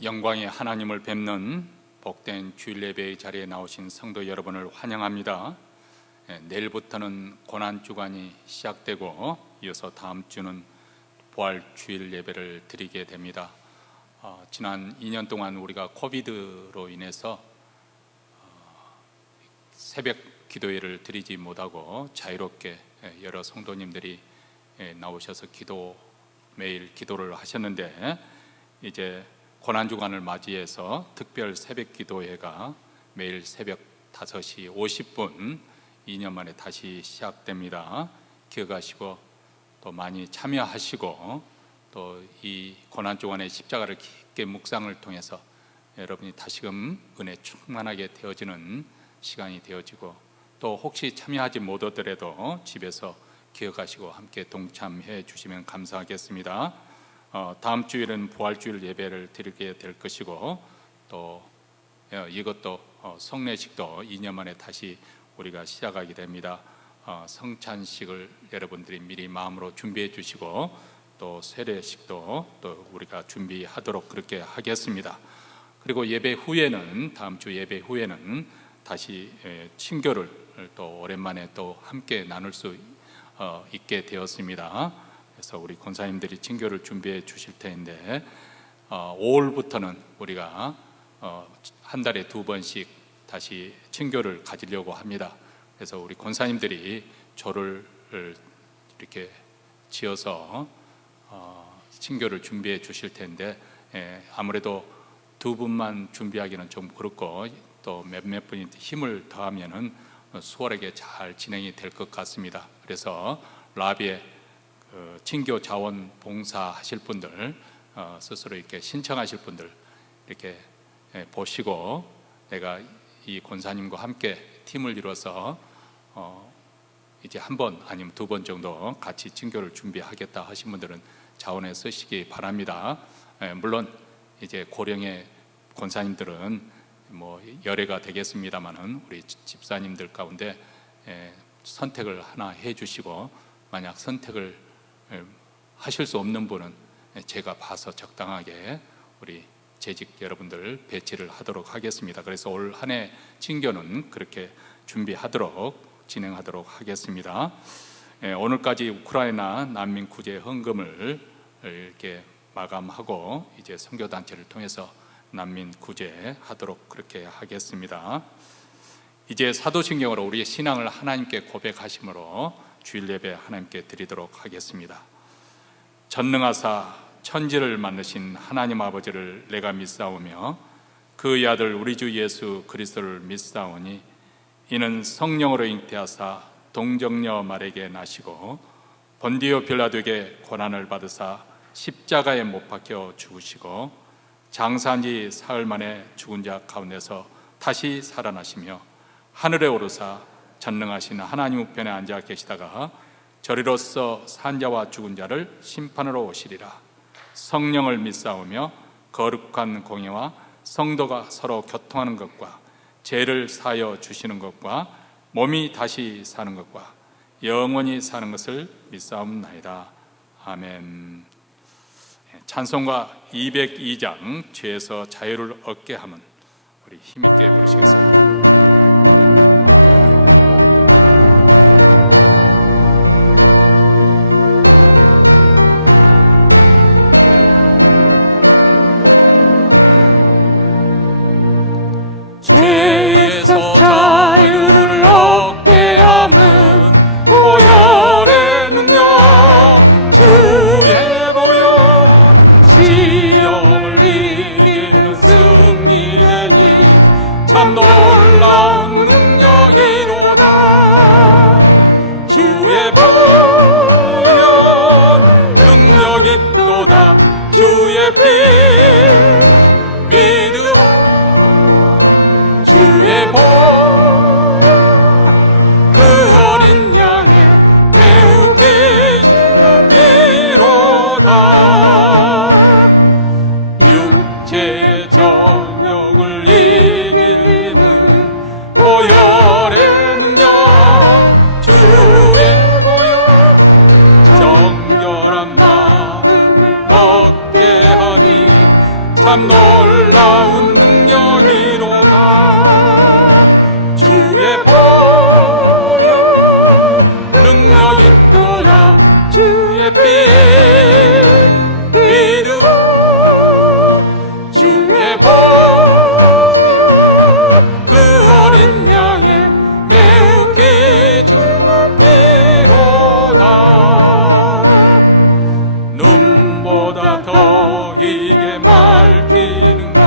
영광의 하나님을 뵙는 복된 주일 예배의 자리에 나오신 성도 여러분을 환영합니다. 내일부터는 고난주간이 시작되고 이어서 다음 주는 부활 주일 예배를 드리게 됩니다. 지난 2년 동안 우리가 코비드로 인해서 새벽 기도회를 드리지 못하고 자유롭게 여러 성도님들이 나오셔서 매일 기도를 하셨는데, 이제 고난주간을 맞이해서 특별 새벽 기도회가 매일 새벽 5시 50분 2년 만에 다시 시작됩니다. 기억하시고 또 많이 참여하시고, 또 이 고난주간의 십자가를 깊게 묵상을 통해서 여러분이 다시금 은혜 충만하게 되어지는 시간이 되어지고, 또 혹시 참여하지 못하더라도 집에서 기억하시고 함께 동참해 주시면 감사하겠습니다. 다음 주일은 부활주일 예배를 드리게 될 것이고, 또 이것도 성례식도 2년 만에 다시 우리가 시작하게 됩니다. 성찬식을 여러분들이 미리 마음으로 준비해 주시고, 또 세례식도 또 우리가 준비하도록 그렇게 하겠습니다. 그리고 예배 후에는, 다음 주 예배 후에는 다시 친교를 또 오랜만에 또 함께 나눌 수 있게 되었습니다. 그래서 우리 권사님들이 친교를 준비해 주실 텐데, 5월부터는 우리가 한 달에 2번씩 다시 친교를 가지려고 합니다. 그래서 우리 권사님들이 조를 이렇게 지어서 친교를 준비해 주실 텐데, 아무래도 2분만 준비하기는 좀 그렇고, 또 몇몇 분이 힘을 더하면은 수월하게 잘 진행이 될 것 같습니다. 그래서 라비에 친교 자원 봉사 하실 분들, 스스로 이렇게 신청하실 분들 이렇게 보시고, 내가 이 권사님과 함께 팀을 이뤄서 이제 1번 아니면 2번 정도 같이 친교를 준비하겠다 하신 분들은 자원에 쓰시기 바랍니다. 물론 이제 고령의 권사님들은 뭐 열애가 되겠습니다만은, 우리 집사님들 가운데 선택을 하나 해주시고, 만약 선택을 하실 수 없는 분은 제가 봐서 적당하게 우리 재직 여러분들 배치를 하도록 하겠습니다. 그래서 올 한 해 친교는 그렇게 진행하도록 하겠습니다. 오늘까지 우크라이나 난민 구제 헌금을 이렇게 마감하고, 이제 선교단체를 통해서 난민 구제하도록 그렇게 하겠습니다. 이제 사도신경으로 우리의 신앙을 하나님께 고백하심으로 주일 예배 하나님께 드리도록 하겠습니다. 전능하사 천지를 만드신 하나님 아버지를 내가 믿사오며 그의 아들 우리 주 예수 그리스도를 믿사오니, 이는 성령으로 잉태하사 동정녀 마리아에게 나시고 본디오 빌라도에게 고난을 받으사 십자가에 못 박혀 죽으시고 장사한 지 사흘 만에 죽은 자 가운데서 다시 살아나시며 하늘에 오르사 전능하신 하나님 우편에 앉아 계시다가 저리로서 산 자와 죽은 자를 심판으로 오시리라. 성령을 믿사오며 거룩한 공예와 성도가 서로 교통하는 것과 죄를 사하여 주시는 것과 몸이 다시 사는 것과 영원히 사는 것을 믿사옵나이다. 아멘. 찬송가 202장 죄에서 자유를 얻게 함은 우리 힘있게 부르시겠습니다. 죄에서 자유를 얻게 함은 보혈의 능력, 주의 보혈, 시험을 이기는 승리되니 참 놀라운 능력이로다. 주의 보혈 능력이 있도다. 주의 피 믿음 주의 보혈 그 어린 양의 배우기신 피로다. 육체의 정욕을 이기는 보혈의 능력, 주의 보혈 정결한 마음을 얻게 하니 참 놀라운 능력이로다. 주의 보혈 능력 있도다. 주의 피 믿음 주의 보혈 그 어린 양의 매우 귀중한 피로다. 눈보다 더 이게 밝히는가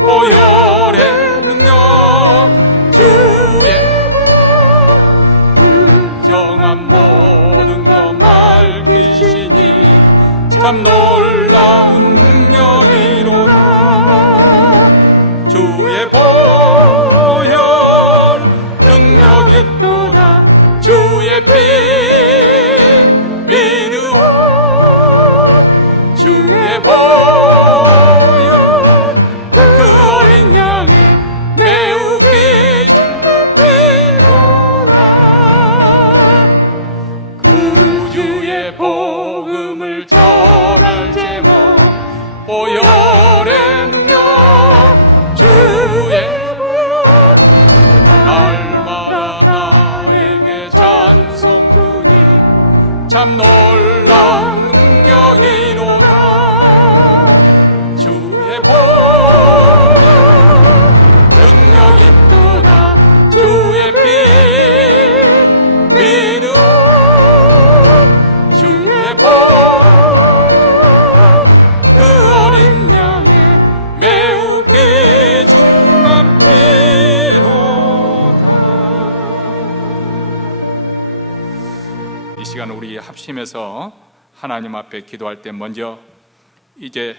보혈의 능력 주의 불정한 모든 것 밝히시니 참 놀라운 능력이로다. 주의 보혈 능력 있도다. 주의 피 믿으오. 주의 보혈 그 어린 양의 매우 귀중한 피로다. 구주의 복음을 전할 제목 보혈의 능력 주의 날마다 나에게 찬송 주니 참 놀라운 능력이로다. 주의 보혈 능력 있도다. 주의 피 믿음 주의 보혈 그 어린 양의 매우 귀중한 피로다. 이 시간 우리 합심해서 하나님 앞에 기도할 때 먼저 이제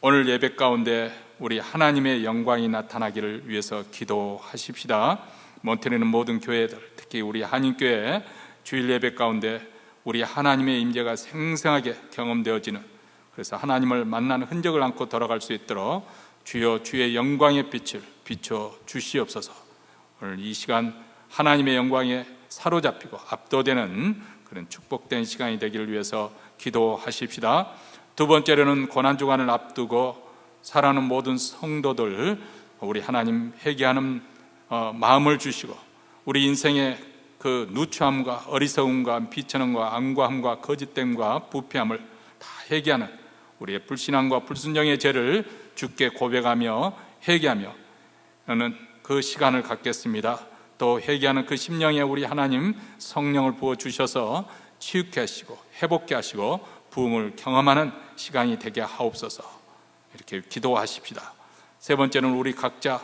오늘 예배 가운데 우리 하나님의 영광이 나타나기를 위해서 기도하십시다. 몬테네는 모든 교회들, 특히 우리 한인교회 주일 예배 가운데 우리 하나님의 임재가 생생하게 경험되어지는, 그래서 하나님을 만나는 흔적을 안고 돌아갈 수 있도록 주여 주의 영광의 빛을 비춰 주시옵소서. 오늘 이 시간 하나님의 영광에 사로잡히고 압도되는 그런 축복된 시간이 되기를 위해서 기도하십시다. 두 번째로는 고난주간을 앞두고 살아가는 모든 성도들 우리 하나님 회개하는 마음을 주시고 우리 인생의 그 누추함과 어리석음과 비천함과 안과함과 거짓됨과 부패함을 다 회개하는 우리의 불신앙과 불순종의 죄를 주께 고백하며 회개하며 저는 그 시간을 갖겠습니다. 또 회개하는 그 심령에 우리 하나님 성령을 부어주셔서 치유케 하시고 회복케 하시고 부흥을 경험하는 시간이 되게 하옵소서. 이렇게 기도하십시다. 세 번째는 우리 각자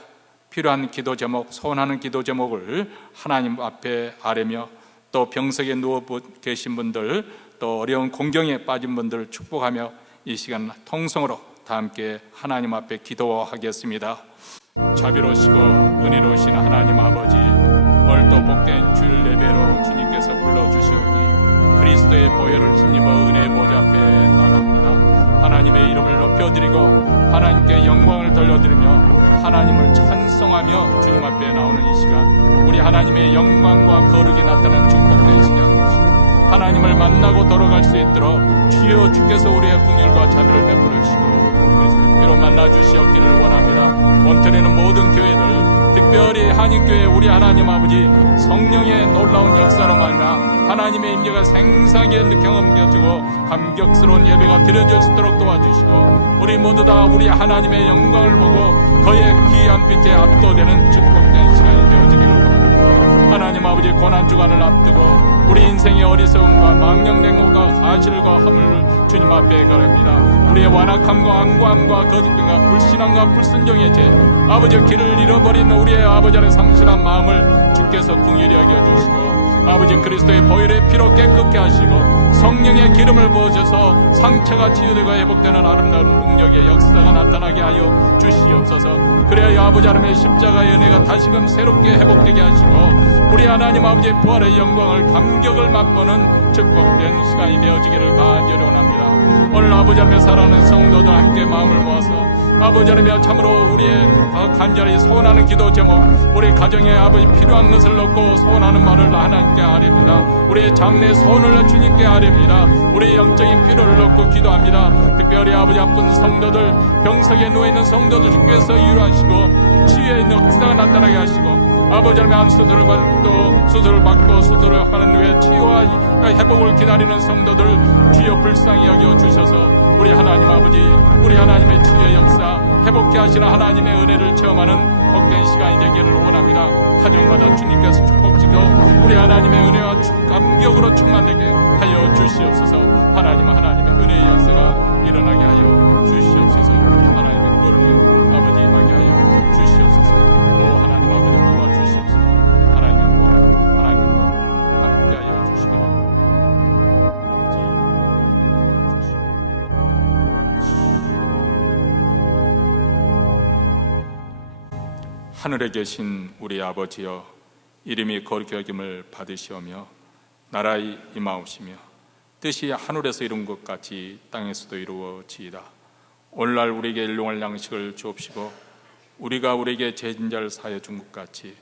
필요한 기도 제목, 소원하는 기도 제목을 하나님 앞에 아뢰며 또 병석에 누워 계신 분들, 또 어려운 공경에 빠진 분들을 축복하며 이 시간 통성으로 다 함께 하나님 앞에 기도하겠습니다. 자비로우시고 은혜로우신 하나님 아버지, 오늘도 복된 주일 예배로 주님께서 불러주시오니 그리스도의 보혈을 힘입어 은혜의 보좌 앞에 나갑니다. 하나님의 이름을 높여드리고 하나님께 영광을 돌려드리며 하나님을 찬송하며 주님 앞에 나오는 이 시간, 우리 하나님의 영광과 거룩이 나타나는 축복된 시간이시고 하나님을 만나고 돌아갈 수 있도록 주여 주께서 우리의 긍휼과 자비를 베풀어 주시고 그리스도로 만나 주시옵기를 원합니다. 몬테네는 모든 교회들, 특별히 한인교회 우리 하나님 아버지 성령의 놀라운 역사로 말미암아 하나님의 임재가 생생하게 경험되어지고 감격스러운 예배가 드려질 수 있도록 도와주시고 우리 모두 다 우리 하나님의 영광을 보고 그의 귀한 빛에 압도되는 축복된 시간이 되어지기를 원합니다. 하나님 아버지 고난주간을 앞두고 우리 인생의 어리석음과 망령냉고가 사실과 허물을 주님 앞에 걸읍니다. 우리의 완악함과 안과함과 거짓됨과 불신함과 불순종의 죄, 아버지의 길을 잃어버린 우리의 아버지 안에 상실한 마음을 주께서 긍휼히 여겨주시고 아버지 그리스도의 보혈의 피로 깨끗게 하시고 성령의 기름을 부어주셔서 상처가 치유되고 회복되는 아름다운 능력의 역사가 나타나게 하여 주시옵소서. 그래야 아버지 하나님의 십자가의 은혜가 다시금 새롭게 회복되게 하시고 우리 하나님 아버지의 부활의 영광을 감격을 맛보는 축복된 시간이 되어지기를 간절히 원합니다. 오늘 아버지 하나님 사랑하는 성도들 함께 마음을 모아서 아버지 하나님 참으로 우리의 간절히 소원하는 기도 제목, 우리 가정에 아버지 필요한 것을 넣고 소원하는 말을 하나님께 아뢰입니다. 우리의 장래 소원을 주님께 아뢰입니다. 우리의 영적인 필요를 넣고 기도합니다. 특별히 아버지 아픈 성도들, 병석에 누워있는 성도들 주께서 위로하시고 치유의 역사가 나타나게 하시고 아버지 하나님 수술을 받고 수술을 하는 후에 치유와 회복을 기다리는 성도들 주여 불쌍히 여겨 주셔서 우리 하나님 아버지, 우리 하나님의 치유의 역사, 회복케 하시는 하나님의 은혜를 체험하는 복된 시간이 되기를 원합니다. 가정마다 주님께서 축복지고 우리 하나님의 은혜와 감격으로 충만되게 하여 주시옵소서. 하나님의 은혜의 역사가 일어나게 하여 주시옵소서. 하나님의 거룩에 아버지 임하게 하여 주시옵소서. 오 하나님 아버지 도와주시옵소서. 하나님의 함께 하여 주시기를 아버지 도와주시옵소서. 하늘에 계신 우리 아버지여, 이름이 거룩히 여김을 받으시오며 나라의 임하옵시며 뜻이 하늘에서 이룬 것 같이 땅에서도 이루어지이다. 오늘날 우리에게 일용할 양식을 주옵시고 우리가 우리에게 죄진 자를 사하여 준 것 같이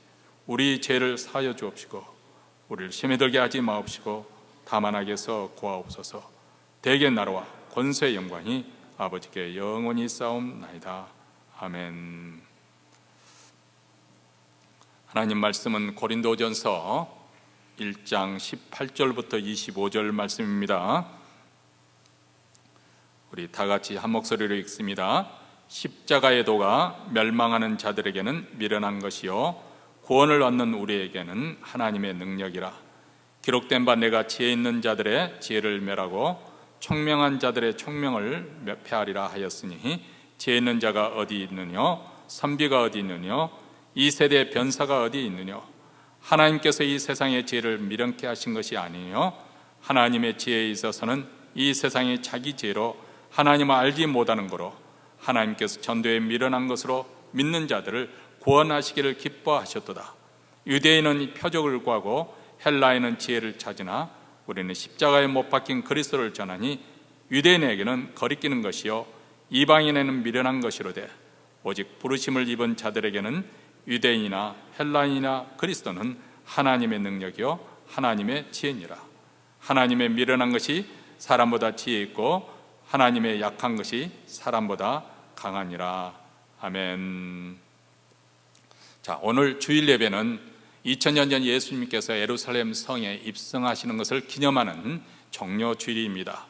우리 죄를 사하여 주옵시고 우리를 시험에 들게 하지 마옵시고 다만 악에서 구하옵소서. 대개 나라와 권세의 영광이 아버지께 영원히 쌓옵나이다. 아멘. 하나님 말씀은 고린도전서 1장 18절부터 25절 말씀입니다. 우리 다 같이 한 목소리로 읽습니다. 십자가의 도가 멸망하는 자들에게는 미련한 것이요 구원을 얻는 우리에게는 하나님의 능력이라. 기록된 바 내가 지혜 있는 자들의 지혜를 멸하고 총명한 자들의 총명을 폐하리라 하였으니 지혜 있는 자가 어디 있느냐, 선비가 어디 있느냐, 이 세대의 변사가 어디 있느냐. 하나님께서 이 세상의 지혜를 미련케 하신 것이 아니요 하나님의 지혜에 있어서는 이 세상이 자기 지혜로 하나님을 알지 못하는 거로 하나님께서 전도에 미련한 것으로 믿는 자들을 구원하시기를 기뻐하셨도다. 유대인은 표적을 구하고 헬라인은 지혜를 찾으나 우리는 십자가에 못 박힌 그리스도를 전하니 유대인에게는 거리끼는 것이요 이방인에게는 미련한 것이로되 오직 부르심을 입은 자들에게는 유대인이나 헬라인이나 그리스도는 하나님의 능력이요 하나님의 지혜니라. 하나님의 미련한 것이 사람보다 지혜 있고 하나님의 약한 것이 사람보다 강하니라. 아멘. 자, 오늘 주일 예배는 2000년 전 예수님께서 예루살렘 성에 입성하시는 것을 기념하는 정료주일입니다.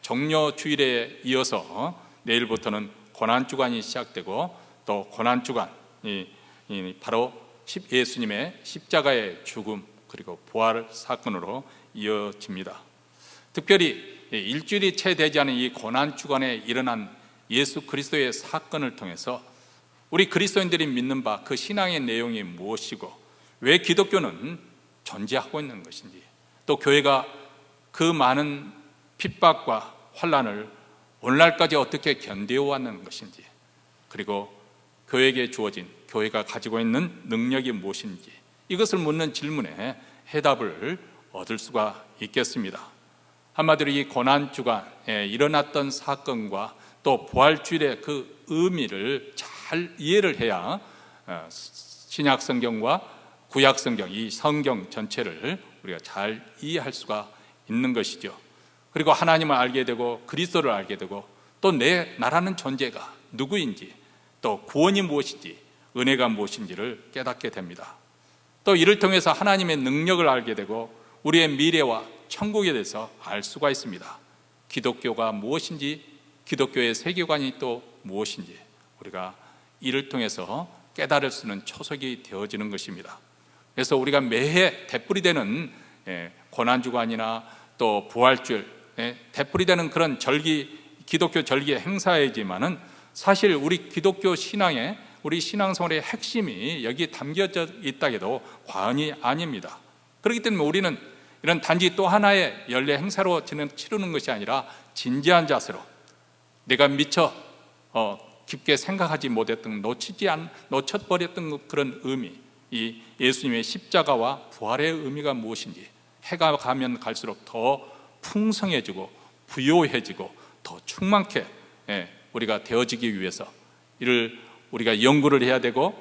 정료주일에 이어서 내일부터는 고난주간이 시작되고 또 고난주간이 바로 예수님의 십자가의 죽음 그리고 부활 사건으로 이어집니다. 특별히 일주일이 채 되지 않은 이 고난주간에 일어난 예수 그리스도의 사건을 통해서 우리 그리스도인들이 믿는 바 그 신앙의 내용이 무엇이고 왜 기독교는 존재하고 있는 것인지, 또 교회가 그 많은 핍박과 환난을 오늘날까지 어떻게 견뎌왔는 것인지, 그리고 교회에게 주어진 교회가 가지고 있는 능력이 무엇인지, 이것을 묻는 질문에 해답을 얻을 수가 있겠습니다. 한마디로 이 고난주간에 일어났던 사건과 또 부활주일의 그 의미를 잘 이해를 해야 신약성경과 구약성경, 이 성경 전체를 우리가 잘 이해할 수가 있는 것이죠. 그리고 하나님을 알게 되고 그리스도를 알게 되고 또 나라는 존재가 누구인지, 또 구원이 무엇인지, 은혜가 무엇인지를 깨닫게 됩니다. 또 이를 통해서 하나님의 능력을 알게 되고 우리의 미래와 천국에 대해서 알 수가 있습니다. 기독교가 무엇인지, 기독교의 세계관이 또 무엇인지 우리가 이를 통해서 깨달을 수 있는 초석이 되어지는 것입니다. 그래서 우리가 매해 되풀이되는 고난주간이나 또 부활주일, 되풀이되는 그런 기독교 절기 행사이지만은 사실 우리 기독교 신앙의, 우리 신앙생활의 핵심이 여기 담겨져 있다고도 과언이 아닙니다. 그렇기 때문에 우리는 이런 단지 또 하나의 연례 행사로 치르는 것이 아니라 진지한 자세로 내가 미처 깊게 생각하지 못했던, 놓쳐버렸던 그런 의미, 이 예수님의 십자가와 부활의 의미가 무엇인지 해가 가면 갈수록 더 풍성해지고 부요해지고 더 충만케 우리가 되어지기 위해서 이를 우리가 연구를 해야 되고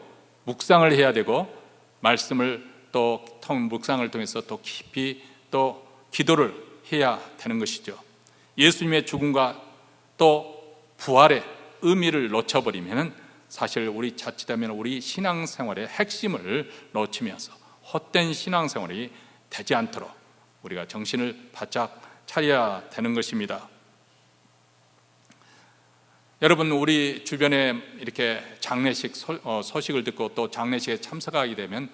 묵상을 해야 되고 말씀을 또 묵상을 통해서 또 깊이 또 기도를 해야 되는 것이죠. 예수님의 죽음과 또 부활의 의미를 놓쳐버리면 사실 우리 자칫하면 우리 신앙생활의 핵심을 놓치면서 헛된 신앙생활이 되지 않도록 우리가 정신을 바짝 차려야 되는 것입니다. 여러분, 우리 주변에 이렇게 장례식 소식을 듣고 또 장례식에 참석하게 되면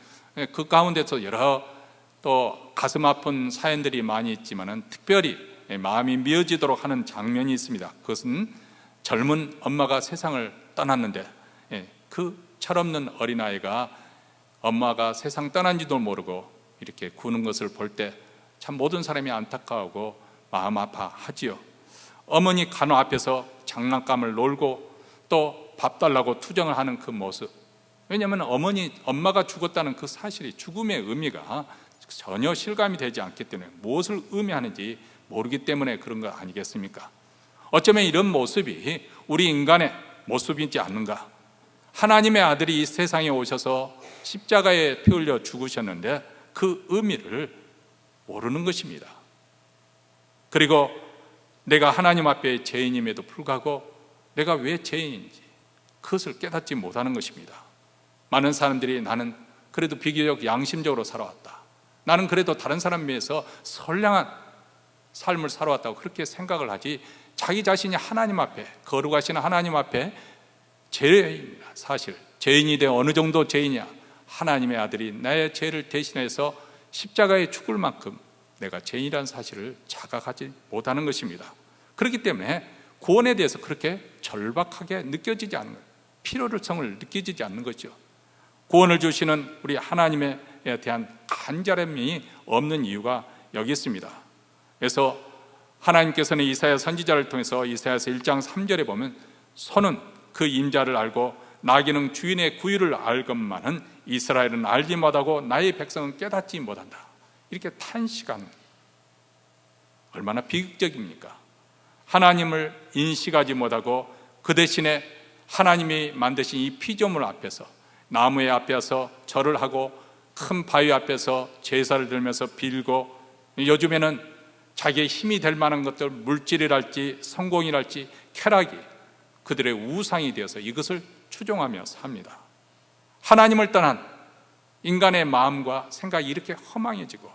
그 가운데서 여러 또 가슴 아픈 사연들이 많이 있지만은 특별히 마음이 미어지도록 하는 장면이 있습니다. 그것은 젊은 엄마가 세상을 떠났는데 그 철없는 어린아이가 엄마가 세상 떠난지도 모르고 이렇게 구는 것을 볼 때 참 모든 사람이 안타까워하고 마음 아파하지요. 어머니 간호 앞에서 장난감을 놀고 또 밥 달라고 투정을 하는 그 모습, 왜냐하면 엄마가 죽었다는 그 사실이 죽음의 의미가 전혀 실감이 되지 않기 때문에 무엇을 의미하는지 모르기 때문에 그런 거 아니겠습니까? 어쩌면 이런 모습이 우리 인간의 모습이지 않는가? 하나님의 아들이 이 세상에 오셔서 십자가에 피 흘려 죽으셨는데 그 의미를 모르는 것입니다. 그리고 내가 하나님 앞에 죄인임에도 불구하고 내가 왜 죄인인지 그것을 깨닫지 못하는 것입니다. 많은 사람들이 나는 그래도 비교적 양심적으로 살아왔다, 나는 그래도 다른 사람에 비해서 선량한 삶을 살아왔다고 그렇게 생각을 하지, 자기 자신이 하나님 앞에, 거룩하신 하나님 앞에 죄인이다. 사실 죄인이 돼 어느 정도 죄인이야? 하나님의 아들이 나의 죄를 대신해서 십자가에 죽을 만큼 내가 죄인이라는 사실을 자각하지 못하는 것입니다. 그렇기 때문에 구원에 대해서 그렇게 절박하게 느껴지지 않는 거예요. 필요성을 느껴지지 않는 거죠. 구원을 주시는 우리 하나님에 대한 간절함이 없는 이유가 여기 있습니다. 그래서 하나님께서는 이사야 선지자를 통해서 이사야서 1장 3절에 보면 소는 그 임자를 알고 나귀는 주인의 구유를 알건만은 이스라엘은 알지 못하고 나의 백성은 깨닫지 못한다. 이렇게 탄식하는, 얼마나 비극적입니까? 하나님을 인식하지 못하고 그 대신에 하나님이 만드신 이 피조물 앞에서, 나무의 앞에서 절을 하고 큰 바위 앞에서 제사를 들면서 빌고, 요즘에는 자기의 힘이 될 만한 것들, 물질이랄지 성공이랄지 쾌락이 그들의 우상이 되어서 이것을 추종하며 삽니다. 하나님을 떠난 인간의 마음과 생각이 이렇게 허망해지고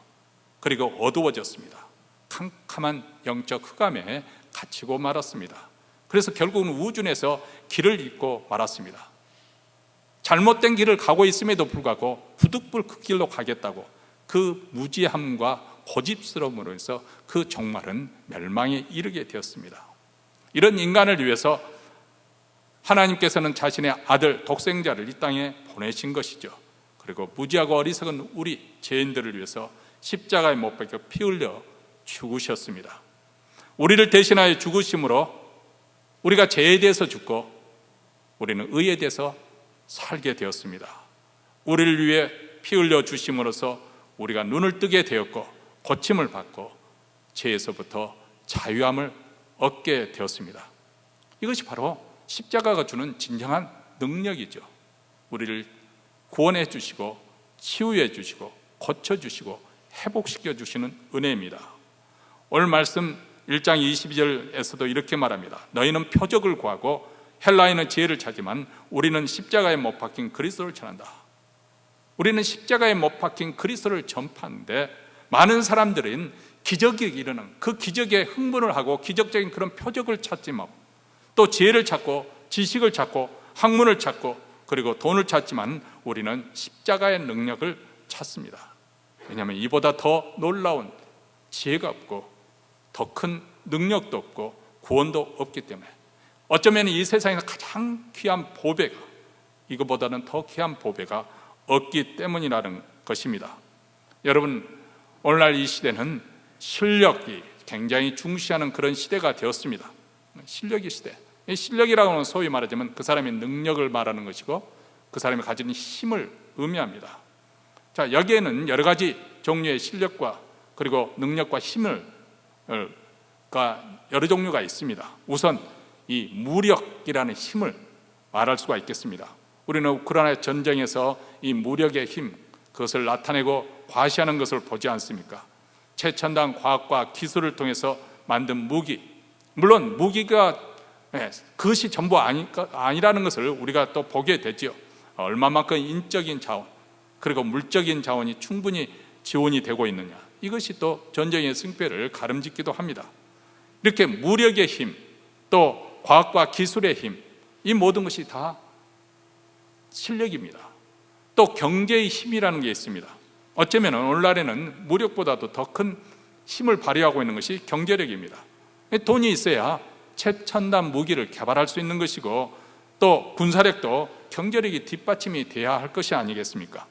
그리고 어두워졌습니다. 캄캄한 영적 흑암에 갇히고 말았습니다. 그래서 결국은 우준에서 길을 잃고 말았습니다. 잘못된 길을 가고 있음에도 불구하고 부득불 그 길로 가겠다고 그 무지함과 고집스러움으로 해서 그 종말은 멸망에 이르게 되었습니다. 이런 인간을 위해서 하나님께서는 자신의 아들 독생자를 이 땅에 보내신 것이죠. 그리고 무지하고 어리석은 우리 죄인들을 위해서 십자가에 못 박혀 피 흘려 죽으셨습니다. 우리를 대신하여 죽으심으로 우리가 죄에 대해서 죽고 우리는 의에 대해서 살게 되었습니다. 우리를 위해 피 흘려 주심으로써 우리가 눈을 뜨게 되었고 고침을 받고 죄에서부터 자유함을 얻게 되었습니다. 이것이 바로 십자가가 주는 진정한 능력이죠. 우리를 구원해 주시고 치유해 주시고 고쳐 주시고 회복시켜 주시는 은혜입니다. 오늘 말씀 1장 22절에서도 이렇게 말합니다. 너희는 표적을 구하고 헬라인은 지혜를 찾지만 우리는 십자가에 못 박힌 그리스도를 전한다. 우리는 십자가에 못 박힌 그리스도를 전파하는데 많은 사람들은 기적이 일어나는 그 기적에 흥분을 하고 기적적인 그런 표적을 찾지만 또 지혜를 찾고 지식을 찾고 학문을 찾고 그리고 돈을 찾지만 우리는 십자가의 능력을 찾습니다. 왜냐하면 이보다 더 놀라운 지혜가 없고 더 큰 능력도 없고 구원도 없기 때문에 어쩌면 이 세상에서 가장 귀한 보배가 이거보다는 더 귀한 보배가 없기 때문이라는 것입니다. 여러분, 오늘날 이 시대는 실력이 굉장히 중시하는 그런 시대가 되었습니다. 실력의 시대. 이 실력이라고 하는 소위 말하자면 그 사람의 능력을 말하는 것이고 그 사람이 가지는 힘을 의미합니다. 자, 여기에는 여러 가지 종류의 실력과 그리고 능력과 힘을 여러 종류가 있습니다. 우선 이 무력이라는 힘을 말할 수가 있겠습니다. 우리는 우크라이나 전쟁에서 이 무력의 힘, 그것을 나타내고 과시하는 것을 보지 않습니까? 최첨단 과학과 기술을 통해서 만든 무기, 물론 무기가 그것이 전부 아니라는 것을 우리가 또 보게 되죠. 얼마만큼 인적인 자원 그리고 물적인 자원이 충분히 지원이 되고 있느냐, 이것이 또 전쟁의 승패를 가름짓기도 합니다. 이렇게 무력의 힘, 또 과학과 기술의 힘, 이 모든 것이 다 실력입니다. 또 경제의 힘이라는 게 있습니다. 어쩌면 오늘날에는 무력보다도 더 큰 힘을 발휘하고 있는 것이 경제력입니다. 돈이 있어야 최첨단 무기를 개발할 수 있는 것이고, 또 군사력도 경제력이 뒷받침이 돼야 할 것이 아니겠습니까?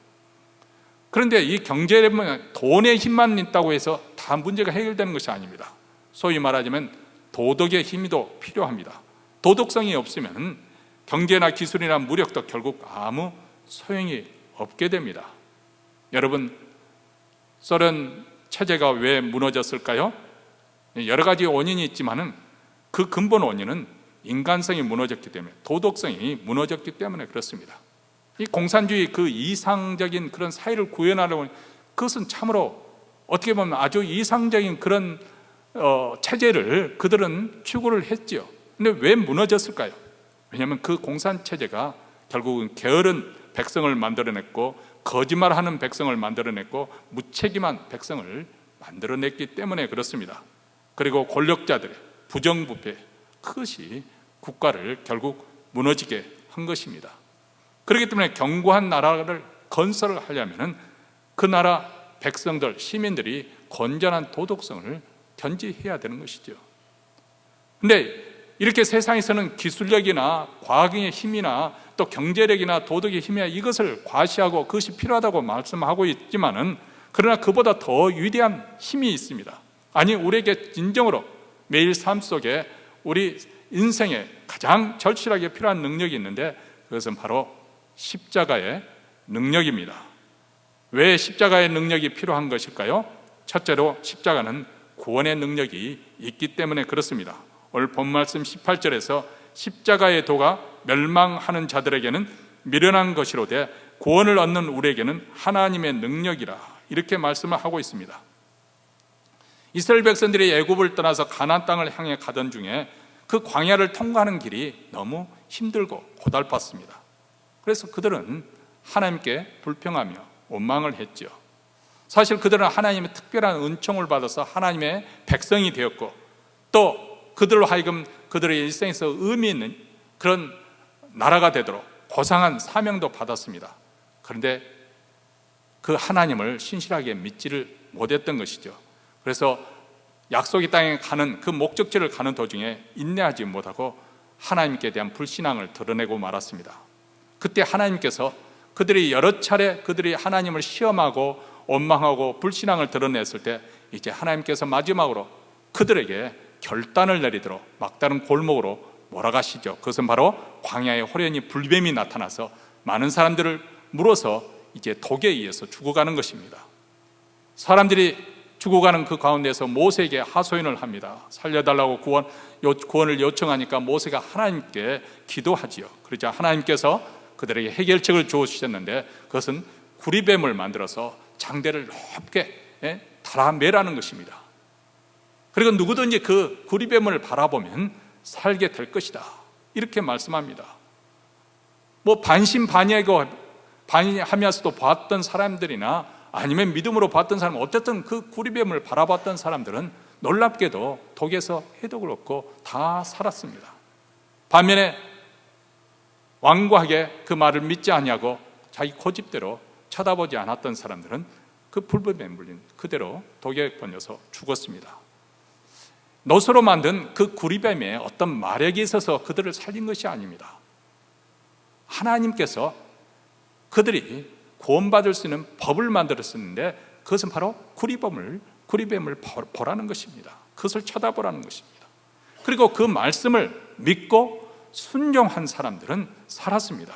그런데 이 경제력은 돈의 힘만 있다고 해서 다 문제가 해결되는 것이 아닙니다. 소위 말하자면 도덕의 힘도 필요합니다. 도덕성이 없으면 경제나 기술이나 무력도 결국 아무 소용이 없게 됩니다. 여러분, 소련 체제가 왜 무너졌을까요? 여러 가지 원인이 있지만은 그 근본 원인은 인간성이 무너졌기 때문에, 도덕성이 무너졌기 때문에 그렇습니다. 이 공산주의 그 이상적인 그런 사회를 구현하려고, 그것은 참으로 어떻게 보면 아주 이상적인 그런 체제를 그들은 추구를 했지요. 근데 왜 무너졌을까요? 왜냐하면 그 공산체제가 결국은 게으른 백성을 만들어냈고, 거짓말하는 백성을 만들어냈고, 무책임한 백성을 만들어냈기 때문에 그렇습니다. 그리고 권력자들의 부정부패, 그것이 국가를 결국 무너지게 한 것입니다. 그렇기 때문에 견고한 나라를 건설을 하려면 그 나라 백성들, 시민들이 건전한 도덕성을 견지해야 되는 것이죠. 그런데 이렇게 세상에서는 기술력이나 과학의 힘이나 또 경제력이나 도덕의 힘이나 이것을 과시하고 그것이 필요하다고 말씀하고 있지만은, 그러나 그보다 더 위대한 힘이 있습니다. 아니, 우리에게 진정으로 매일 삶 속에 우리 인생에 가장 절실하게 필요한 능력이 있는데, 그것은 바로 십자가의 능력입니다. 왜 십자가의 능력이 필요한 것일까요? 첫째로 십자가는 구원의 능력이 있기 때문에 그렇습니다. 오늘 본 말씀 18절에서 십자가의 도가 멸망하는 자들에게는 미련한 것이로되 구원을 얻는 우리에게는 하나님의 능력이라, 이렇게 말씀을 하고 있습니다. 이스라엘 백성들이 애굽을 떠나서 가나안 땅을 향해 가던 중에 그 광야를 통과하는 길이 너무 힘들고 고달팠습니다. 그래서 그들은 하나님께 불평하며 원망을 했죠. 사실 그들은 하나님의 특별한 은총을 받아서 하나님의 백성이 되었고, 또 그들로 하여금 그들의 일생에서 의미 있는 그런 나라가 되도록 고상한 사명도 받았습니다. 그런데 그 하나님을 신실하게 믿지를 못했던 것이죠. 그래서 약속의 땅에 가는 그 목적지를 가는 도중에 인내하지 못하고 하나님께 대한 불신앙을 드러내고 말았습니다. 그때 하나님께서 그들이 여러 차례 그들이 하나님을 시험하고 원망하고 불신앙을 드러냈을 때, 이제 하나님께서 마지막으로 그들에게 결단을 내리도록 막다른 골목으로 몰아가시죠. 그것은 바로 광야에 호련히 불뱀이 나타나서 많은 사람들을 물어서 이제 독에 의해서 죽어가는 것입니다. 사람들이 죽어가는 그 가운데서 모세에게 하소연을 합니다. 살려달라고 구원을 요청하니까 모세가 하나님께 기도하지요. 그러자 하나님께서 그들에게 해결책을 주셨는데, 그것은 구리뱀을 만들어서 장대를 높게 달아매라는 것입니다. 그리고 누구든지 그 구리뱀을 바라보면 살게 될 것이다, 이렇게 말씀합니다. 뭐 반신반의하면서도 봤던 사람들이나 아니면 믿음으로 봤던 사람, 어쨌든 그 구리뱀을 바라봤던 사람들은 놀랍게도 독에서 해독을 얻고 다 살았습니다. 반면에 완고하게 그 말을 믿지 아니하고 자기 고집대로 쳐다보지 않았던 사람들은 그 불뱀에 물린 그대로 독에 걸려서 죽었습니다. 노소로 만든 그 구리뱀에 어떤 마력이 있어서 그들을 살린 것이 아닙니다. 하나님께서 그들이 구원받을 수 있는 법을 만들었었는데, 그것은 바로 구리뱀을 보라는 것입니다. 그것을 쳐다보라는 것입니다. 그리고 그 말씀을 믿고 순종한 사람들은 살았습니다.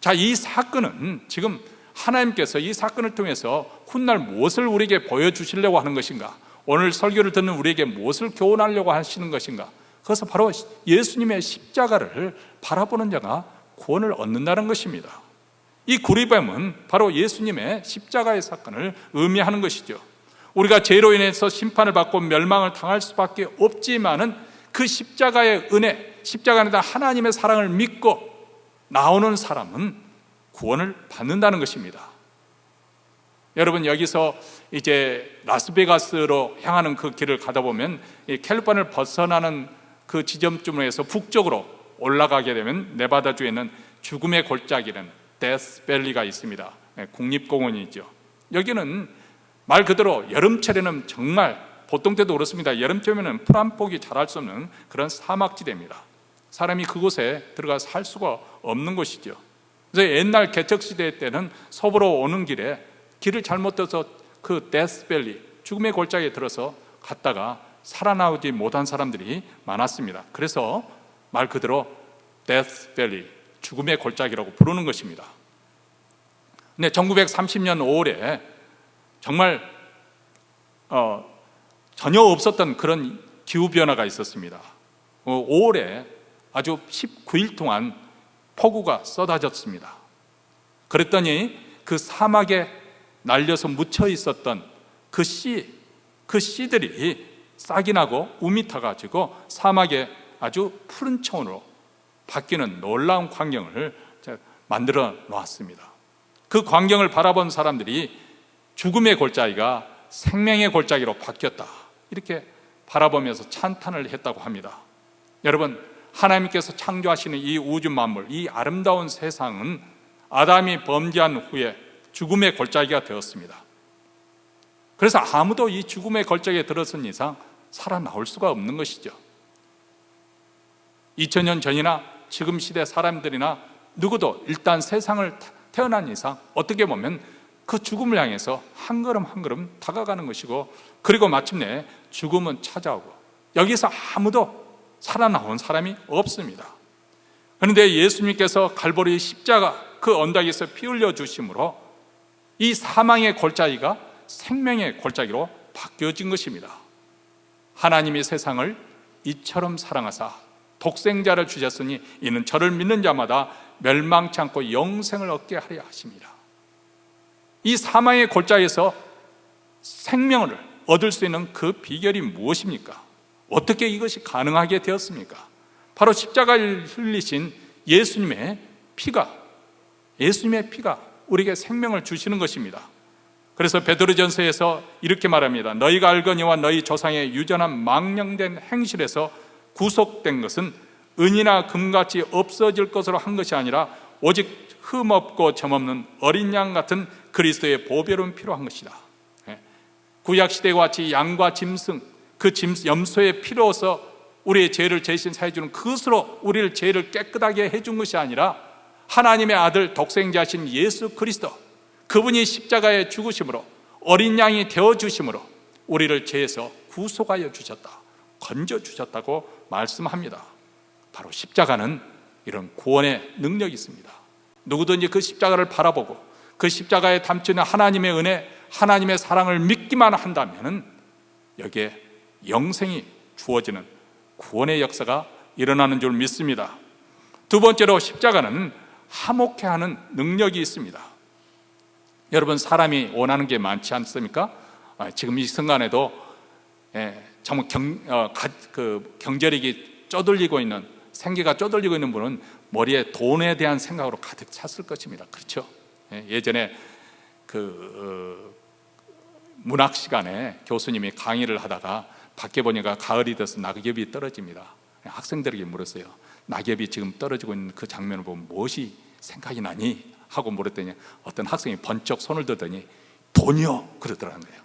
자, 이 사건은 지금 하나님께서 이 사건을 통해서 훗날 무엇을 우리에게 보여주시려고 하는 것인가? 오늘 설교를 듣는 우리에게 무엇을 교훈하려고 하시는 것인가? 그것은 바로 예수님의 십자가를 바라보는 자가 구원을 얻는다는 것입니다. 이 구리뱀은 바로 예수님의 십자가의 사건을 의미하는 것이죠. 우리가 죄로 인해서 심판을 받고 멸망을 당할 수밖에 없지만은 그 십자가의 은혜, 십자가 안에 하나님의 사랑을 믿고 나오는 사람은 구원을 받는다는 것입니다. 여러분, 여기서 이제 라스베가스로 향하는 그 길을 가다 보면 이 캘리포니아를 벗어나는 그 지점쯤에서 북쪽으로 올라가게 되면 네바다주에 있는 죽음의 골짜기라는 데스밸리가 있습니다. 국립공원이죠. 여기는 말 그대로 여름철에는 정말 보통 때도 그렇습니다. 여름철에는 풀 한 폭이 자랄 수 없는 그런 사막지대입니다. 사람이 그곳에 들어가 살 수가 없는 곳이죠. 그래서 옛날 개척시대 때는 서부로 오는 길에 길을 잘못 떠서 그 데스밸리, 죽음의 골짜기에 들어서 갔다가 살아나오지 못한 사람들이 많았습니다. 그래서 말 그대로 데스밸리, 죽음의 골짜기라고 부르는 것입니다. 근데 1930년 5월에 정말 전혀 없었던 그런 기후변화가 있었습니다. 5월에 아주 19일 동안 폭우가 쏟아졌습니다. 그랬더니 그 사막에 날려서 묻혀 있었던 그 씨들이 싹이 나고 움이 타가지고 사막에 아주 푸른 초원으로 바뀌는 놀라운 광경을 만들어 놓았습니다. 그 광경을 바라본 사람들이 죽음의 골짜기가 생명의 골짜기로 바뀌었다, 이렇게 바라보면서 찬탄을 했다고 합니다. 여러분, 하나님께서 창조하시는 이 우주 만물, 이 아름다운 세상은 아담이 범죄한 후에 죽음의 골짜기가 되었습니다. 그래서 아무도 이 죽음의 골짜기에 들어선 이상 살아나올 수가 없는 것이죠. 2000년 전이나 지금 시대 사람들이나 누구도 일단 세상을 태어난 이상 어떻게 보면 그 죽음을 향해서 한 걸음 한 걸음 다가가는 것이고, 그리고 마침내 죽음은 찾아오고 여기서 아무도 살아나온 사람이 없습니다. 그런데 예수님께서 갈보리 십자가 그 언덕에서 피 흘려 주심으로 이 사망의 골짜기가 생명의 골짜기로 바뀌어진 것입니다. 하나님이 세상을 이처럼 사랑하사 독생자를 주셨으니 이는 저를 믿는 자마다 멸망치 않고 영생을 얻게 하려 하십니다. 이 사망의 골짜기에서 생명을 얻을 수 있는 그 비결이 무엇입니까? 어떻게 이것이 가능하게 되었습니까? 바로 십자가를 흘리신 예수님의 피가 우리에게 생명을 주시는 것입니다. 그래서 베드로전서에서 이렇게 말합니다. 너희가 알거니와 너희 조상의 유전한 망령된 행실에서 구속된 것은 은이나 금같이 없어질 것으로 한 것이 아니라 오직 흠없고 점없는 어린 양 같은 그리스도의 보배로운 피로 한 것이다. 구약시대와 같이 양과 짐승, 그 염소의 피로서 우리의 죄를 대신 사해주는 그것으로 우리를 죄를 깨끗하게 해준 것이 아니라 하나님의 아들 독생자신 예수 그리스도, 그분이 십자가에 죽으심으로 어린 양이 되어주심으로 우리를 죄에서 구속하여 주셨다, 건져주셨다고 말씀합니다. 바로 십자가는 이런 구원의 능력이 있습니다. 누구든지 그 십자가를 바라보고 그 십자가에 담겨있는 하나님의 은혜, 하나님의 사랑을 믿기만 한다면 여기에 영생이 주어지는 구원의 역사가 일어나는 줄 믿습니다. 두 번째로 십자가는 화목케 하는 능력이 있습니다. 여러분, 사람이 원하는 게 많지 않습니까? 지금 이 순간에도 정말 경제력이 쪼들리고 있는, 생계가 쪼들리고 있는 분은 머리에 돈에 대한 생각으로 가득 찼을 것입니다. 그렇죠? 예전에 문학 시간에 교수님이 강의를 하다가 밖에 보니까 가을이 돼서 낙엽이 떨어집니다. 학생들에게 물었어요. 낙엽이 지금 떨어지고 있는 그 장면을 보면 무엇이 생각이 나니? 하고 물었더니 어떤 학생이 번쩍 손을 들더니 돈이요, 그러더라는 거예요.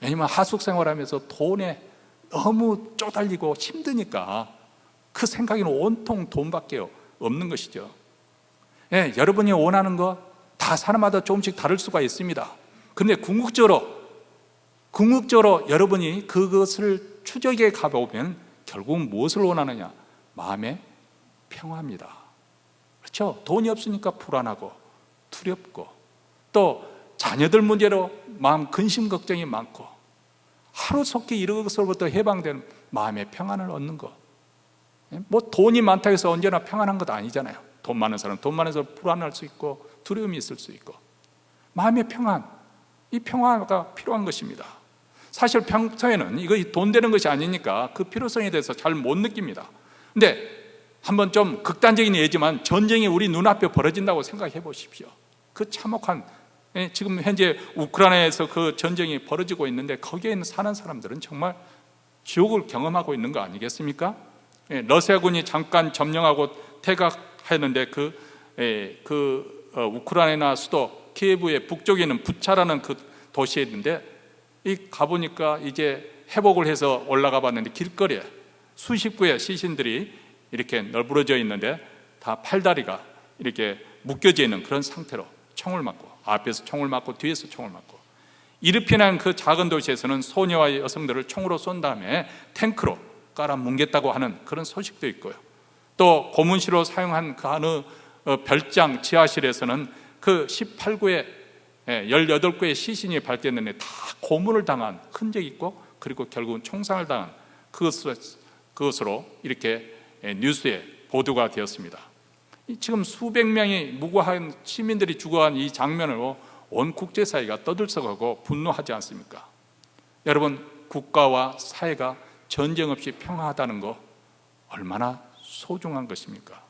왜냐하면 하숙 생활하면서 돈에 너무 쪼달리고 힘드니까 그 생각에는 온통 돈밖에 없는 것이죠. 여러분이 원하는 거 다 사람마다 조금씩 다를 수가 있습니다. 근데 궁극적으로 여러분이 그것을 추적해 가보면 결국은 무엇을 원하느냐? 마음의 평화입니다. 그렇죠? 돈이 없으니까 불안하고 두렵고, 또 자녀들 문제로 마음 근심 걱정이 많고, 하루속히 이것으로부터 해방되는 마음의 평안을 얻는 것. 뭐 돈이 많다고 해서 언제나 평안한 것 아니잖아요. 돈 많은 사람, 돈 많아서 불안할 수 있고 두려움이 있을 수 있고. 마음의 평안, 이 평화가 필요한 것입니다. 사실 평소에는 이거 돈 되는 것이 아니니까 그 필요성에 대해서 잘 못 느낍니다. 근데 한번 좀 극단적인 예지만 전쟁이 우리 눈앞에 벌어진다고 생각해 보십시오. 그 참혹한, 지금 현재 우크라이나에서 그 전쟁이 벌어지고 있는데 거기에 사는 사람들은 정말 지옥을 경험하고 있는 거 아니겠습니까? 러시아군이 잠깐 점령하고 퇴각했는데 우크라이나 수도 키예브의 북쪽에 있는 부차라는 그 도시에 있는데 가보니까 이제 회복을 해서 올라가 봤는데 길거리에 수십 구의 시신들이 이렇게 널브러져 있는데 다 팔다리가 이렇게 묶여져 있는 그런 상태로 총을 맞고, 앞에서 총을 맞고 뒤에서 총을 맞고, 이르피난 그 작은 도시에서는 소녀와 여성들을 총으로 쏜 다음에 탱크로 깔아뭉갰다고 하는 그런 소식도 있고요. 또 고문시로 사용한 그 어느 별장 지하실에서는 그 18구의 18구의 시신이 발견됐는데 다 고문을 당한 흔적이 있고, 그리고 결국은 총상을 당한 그것으로 이렇게 뉴스에 보도가 되었습니다. 지금 수백 명의 무고한 시민들이 죽어간 이 장면으로 온 국제사회가 떠들썩하고 분노하지 않습니까? 여러분, 국가와 사회가 전쟁 없이 평화하다는 거 얼마나 소중한 것입니까?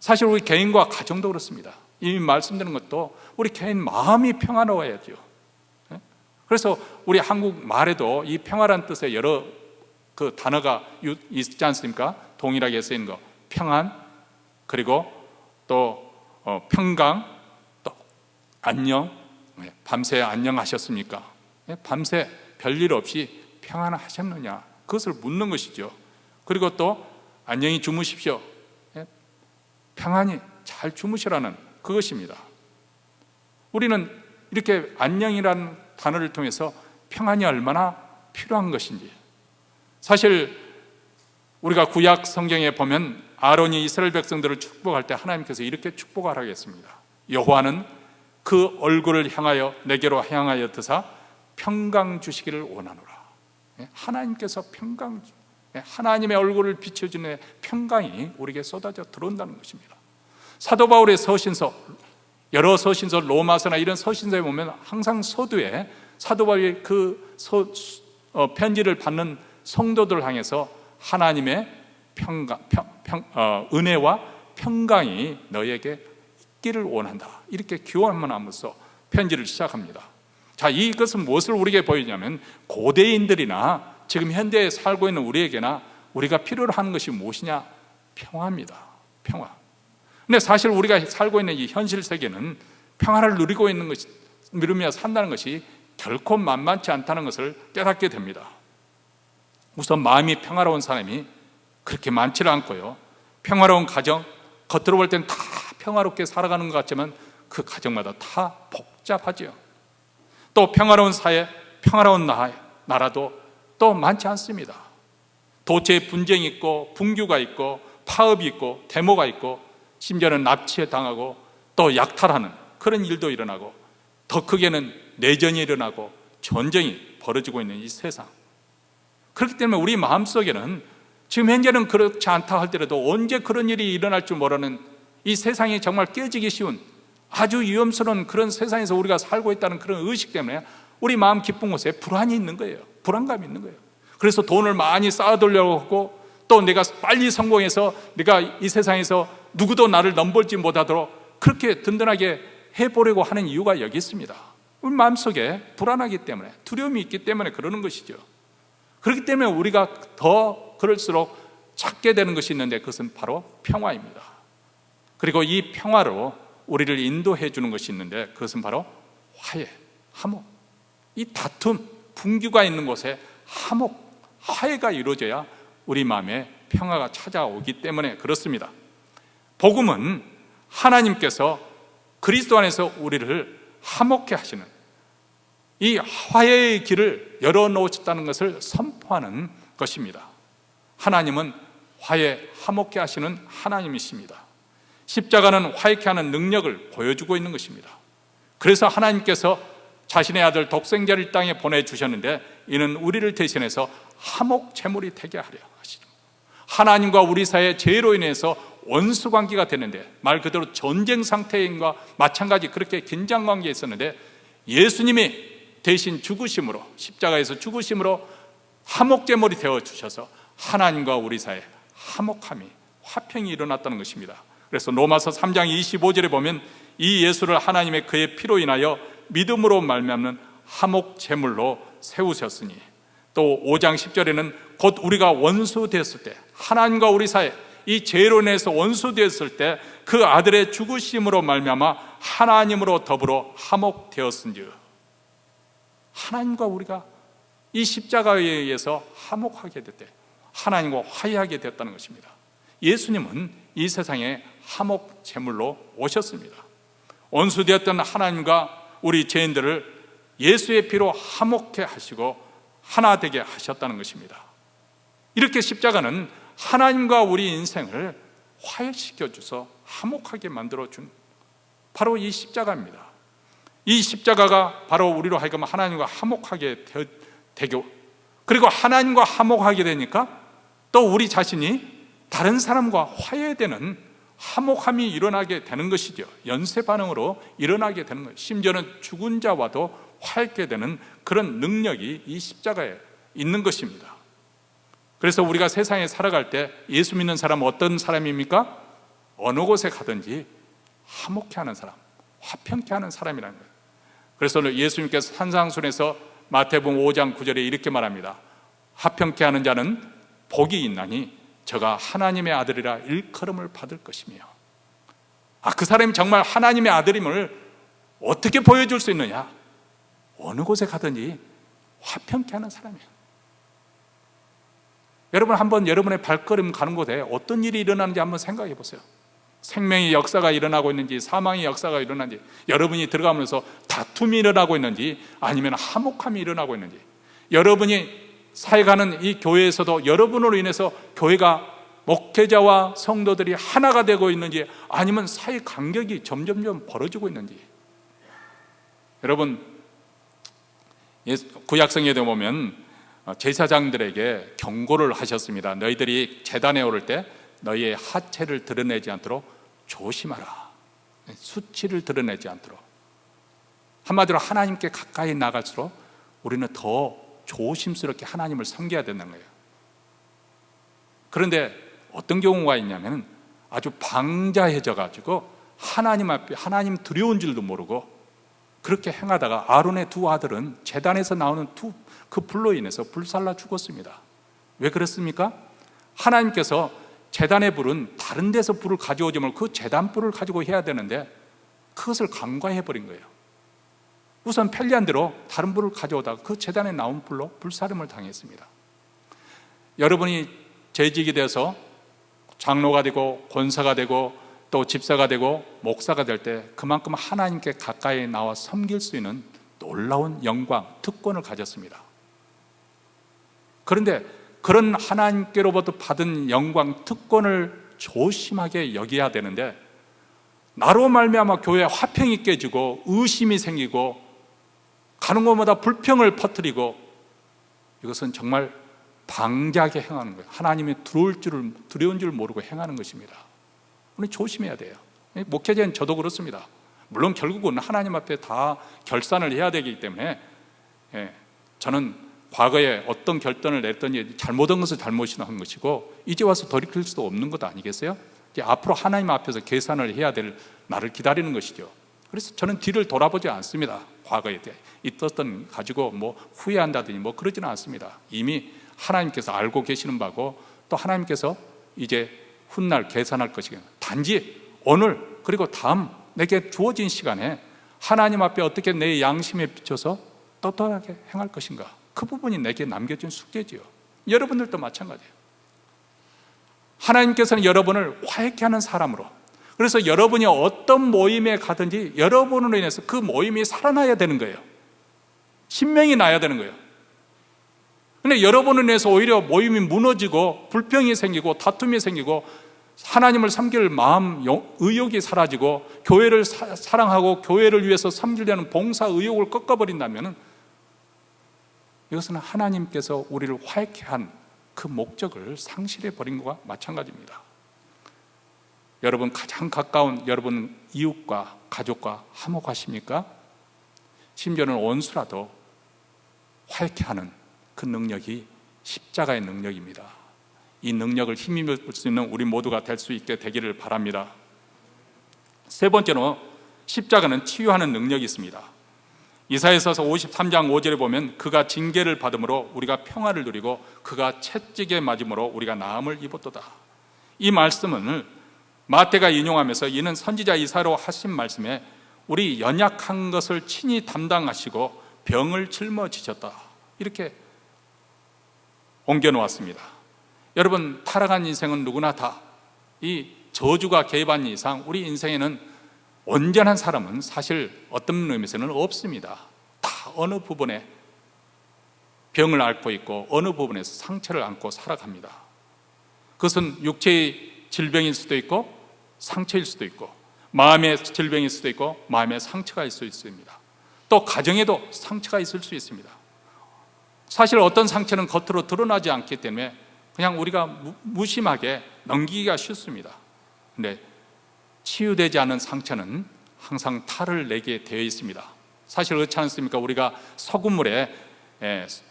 사실 우리 개인과 가정도 그렇습니다. 이미 말씀드린 것도 우리 개인 마음이 평화로워야죠. 그래서 우리 한국 말에도 이 평화란 뜻의 여러 그 단어가 있지 않습니까? 동일하게 쓰인 거, 평안, 그리고 또 평강, 또 안녕. 밤새 안녕하셨습니까? 밤새 별일 없이 평안하셨느냐, 그것을 묻는 것이죠. 그리고 또 안녕히 주무십시오, 평안히 잘 주무시라는 그것입니다. 우리는 이렇게 안녕이라는 단어를 통해서 평안이 얼마나 필요한 것인지, 사실 우리가 구약 성경에 보면 아론이 이스라엘 백성들을 축복할 때 하나님께서 이렇게 축복하라고 했습니다. 여호와는 그 얼굴을 향하여 내게로 향하여 드사 평강 주시기를 원하노라. 하나님께서 평강, 하나님의 얼굴을 비춰주는 평강이 우리에게 쏟아져 들어온다는 것입니다. 사도 바울의 서신서, 여러 서신서, 로마서나 이런 서신서에 보면 항상 서두에 사도 바울이 그 편지를 받는 성도들을 향해서 하나님의 은혜와 평강이 너에게 있기를 원한다, 이렇게 기원하면서 편지를 시작합니다. 자, 이것은 무엇을 우리에게 보이냐면 고대인들이나 지금 현대에 살고 있는 우리에게나 우리가 필요로 하는 것이 무엇이냐? 평화입니다. 평화. 근데 사실 우리가 살고 있는 이 현실 세계는 평화를 누리며 산다는 것이 결코 만만치 않다는 것을 깨닫게 됩니다. 우선 마음이 평화로운 사람이 그렇게 많지는 않고요, 평화로운 가정, 겉으로 볼 때는 다 평화롭게 살아가는 것 같지만 그 가정마다 다 복잡하죠. 또 평화로운 사회, 평화로운 나라도 또 많지 않습니다. 도처에 분쟁이 있고 분규가 있고 파업이 있고 데모가 있고 심지어는 납치에 당하고 또 약탈하는 그런 일도 일어나고, 더 크게는 내전이 일어나고 전쟁이 벌어지고 있는 이 세상. 그렇기 때문에 우리 마음속에는 지금 현재는 그렇지 않다 할지라도 언제 그런 일이 일어날 줄 모르는, 이 세상이 정말 깨지기 쉬운 아주 위험스러운 그런 세상에서 우리가 살고 있다는 그런 의식 때문에 우리 마음 깊은 곳에 불안이 있는 거예요. 불안감이 있는 거예요. 그래서 돈을 많이 쌓아두려고 하고, 또 내가 빨리 성공해서 내가 이 세상에서 누구도 나를 넘볼지 못하도록 그렇게 든든하게 해보려고 하는 이유가 여기 있습니다. 우리 마음속에 불안하기 때문에, 두려움이 있기 때문에 그러는 것이죠. 그렇기 때문에 우리가 더 그럴수록 찾게 되는 것이 있는데 그것은 바로 평화입니다. 그리고 이 평화로 우리를 인도해 주는 것이 있는데 그것은 바로 화해, 화목. 이 다툼, 분규가 있는 곳에 화목, 화해가 이루어져야 우리 마음에 평화가 찾아오기 때문에 그렇습니다. 복음은 하나님께서 그리스도 안에서 우리를 화목케 하시는, 이 화해의 길을 열어놓으셨다는 것을 선포하는 것입니다. 하나님은 화해, 화목케 하시는 하나님이십니다. 십자가는 화해케 하는 능력을 보여주고 있는 것입니다. 그래서 하나님께서 자신의 아들 독생자를 땅에 보내주셨는데 이는 우리를 대신해서 화목 제물이 되게 하려 하시죠. 하나님과 우리 사이의 죄로 인해서 원수관계가 되는데, 말 그대로 전쟁 상태인과 마찬가지 그렇게 긴장관계에 있었는데, 예수님이 대신 죽으심으로, 십자가에서 죽으심으로 화목제물이 되어주셔서 하나님과 우리 사이에 화목함이, 화평이 일어났다는 것입니다. 그래서 로마서 3장 25절에 보면 이 예수를 하나님의 그의 피로 인하여 믿음으로 말미암는 화목제물로 세우셨으니, 또 5장 10절에는 곧 우리가 원수 되었을 때, 하나님과 우리 사이에 이 죄로 인해서 원수 되었을 때 그 아들의 죽으심으로 말미암아 하나님으로 더불어 화목되었은즉, 하나님과 우리가 이 십자가에 의해서 화목하게 됐대, 하나님과 화해하게 되었다는 것입니다. 예수님은 이 세상에 화목 제물로 오셨습니다. 원수되었던 하나님과 우리 죄인들을 예수의 피로 화목케 하시고 하나 되게 하셨다는 것입니다. 이렇게 십자가는 하나님과 우리 인생을 화해시켜 줘서 화목하게 만들어 준 바로 이 십자가입니다. 이 십자가가 바로 우리로 하여금 하나님과 화목하게 되고, 그리고 하나님과 화목하게 되니까 또 우리 자신이 다른 사람과 화해되는 화목함이 일어나게 되는 것이죠. 연쇄 반응으로 일어나게 되는 것이죠. 심지어는 죽은 자와도 화해하게 되는 그런 능력이 이 십자가에 있는 것입니다. 그래서 우리가 세상에 살아갈 때 예수 믿는 사람은 어떤 사람입니까? 어느 곳에 가든지 화목케 하는 사람, 화평케 하는 사람이라는 거예요. 그래서 예수님께서 산상순에서 마태복음 5장 9절에 이렇게 말합니다. 화평케 하는 자는 복이 있나니 저가 하나님의 아들이라 일컬음을 받을 것이며. 그 사람이 정말 하나님의 아들임을 어떻게 보여줄 수 있느냐? 어느 곳에 가든지 화평케 하는 사람이에요. 여러분, 한번 여러분의 발걸음 가는 곳에 어떤 일이 일어나는지 한번 생각해 보세요. 생명의 역사가 일어나고 있는지, 사망의 역사가 일어나는지, 여러분이 들어가면서 다툼이 일어나고 있는지, 아니면 화목함이 일어나고 있는지, 여러분이 사역하는 이 교회에서도 여러분으로 인해서 교회가, 목회자와 성도들이 하나가 되고 있는지, 아니면 사이 간격이 점점점 벌어지고 있는지. 여러분, 구약성경에 보면 제사장들에게 경고를 하셨습니다. 너희들이 제단에 오를 때 너희의 하체를 드러내지 않도록 조심하라. 수치를 드러내지 않도록. 한마디로 하나님께 가까이 나갈수록 우리는 더 조심스럽게 하나님을 섬겨야 된다는 거예요. 그런데 어떤 경우가 있냐면 아주 방자해져 가지고 하나님 앞에, 하나님 두려운 줄도 모르고 그렇게 행하다가 아론의 두 아들은 제단에서 나오는 그 불로 인해서 불살라 죽었습니다. 왜 그렇습니까? 하나님께서 제단의 불은 다른 데서 불을 가져오지 말고 그 제단 불을 가지고 해야 되는데 그것을 간과해버린 거예요. 우선 편리한 대로 다른 불을 가져오다가 그 제단에 나온 불로 불사름을 당했습니다. 여러분이 재직이 돼서 장로가 되고 권사가 되고 또 집사가 되고 목사가 될 때 그만큼 하나님께 가까이 나와 섬길 수 있는 놀라운 영광, 특권을 가졌습니다. 그런데 그런 하나님께로부터 받은 영광, 특권을 조심하게 여겨야 되는데 나로 말미암아 교회에 화평이 깨지고 의심이 생기고 가는 곳마다 불평을 퍼뜨리고, 이것은 정말 방자하게 행하는 거예요. 하나님이 두려운 줄 모르고 행하는 것입니다. 우리 조심해야 돼요. 목회자는 저도 그렇습니다. 물론 결국은 하나님 앞에 다 결산을 해야 되기 때문에 저는 과거에 어떤 결단을 냈더니 잘못한 것은 잘못이나 한 것이고 이제 와서 돌이킬 수도 없는 것 아니겠어요? 이제 앞으로 하나님 앞에서 계산을 해야 될 날을 기다리는 것이죠. 그래서 저는 뒤를 돌아보지 않습니다. 과거에 있었던 가지고 뭐 후회한다든지 뭐 그러지는 않습니다. 이미 하나님께서 알고 계시는 바고 또 하나님께서 이제 훗날 계산할 것이고, 단지 오늘 그리고 다음 내게 주어진 시간에 하나님 앞에 어떻게 내 양심에 비춰서 떳떳하게 행할 것인가, 그 부분이 내게 남겨진 숙제지요. 여러분들도 마찬가지예요. 하나님께서는 여러분을 화해케 하는 사람으로, 그래서 여러분이 어떤 모임에 가든지 여러분으로 인해서 그 모임이 살아나야 되는 거예요. 신명이 나야 되는 거예요. 근데 여러분으로 인해서 오히려 모임이 무너지고 불평이 생기고 다툼이 생기고 하나님을 섬길 마음, 의욕이 사라지고 교회를 사랑하고 교회를 위해서 섬기려는 봉사 의욕을 꺾어버린다면 이것은 하나님께서 우리를 화해케 한 그 목적을 상실해 버린 것과 마찬가지입니다. 여러분 가장 가까운 여러분 이웃과 가족과 화목하십니까? 심지어는 원수라도 화해케 하는 그 능력이 십자가의 능력입니다. 이 능력을 힘입을 수 있는 우리 모두가 될 수 있게 되기를 바랍니다. 세 번째로 십자가는 치유하는 능력이 있습니다. 이사야서 53장 5절에 보면 그가 징계를 받음으로 우리가 평화를 누리고 그가 채찍에 맞음으로 우리가 나음을 입었도다. 이 말씀을 마태가 인용하면서 이는 선지자 이사야로 하신 말씀에 우리 연약한 것을 친히 담당하시고 병을 짊어지셨다, 이렇게 옮겨놓았습니다. 여러분, 타락한 인생은 누구나 다 이 저주가 개입한 이상 우리 인생에는 온전한 사람은 사실 어떤 의미에서는 없습니다. 다 어느 부분에 병을 앓고 있고 어느 부분에서 상처를 안고 살아갑니다. 그것은 육체의 질병일 수도 있고 상처일 수도 있고 마음의 질병일 수도 있고 마음의 상처가 있을 수 있습니다. 또 가정에도 상처가 있을 수 있습니다. 사실 어떤 상처는 겉으로 드러나지 않기 때문에 그냥 우리가 무심하게 넘기기가 쉽습니다. 그런데 치유되지 않은 상처는 항상 탈을 내게 되어 있습니다. 사실 그렇지 않습니까? 우리가 소금물에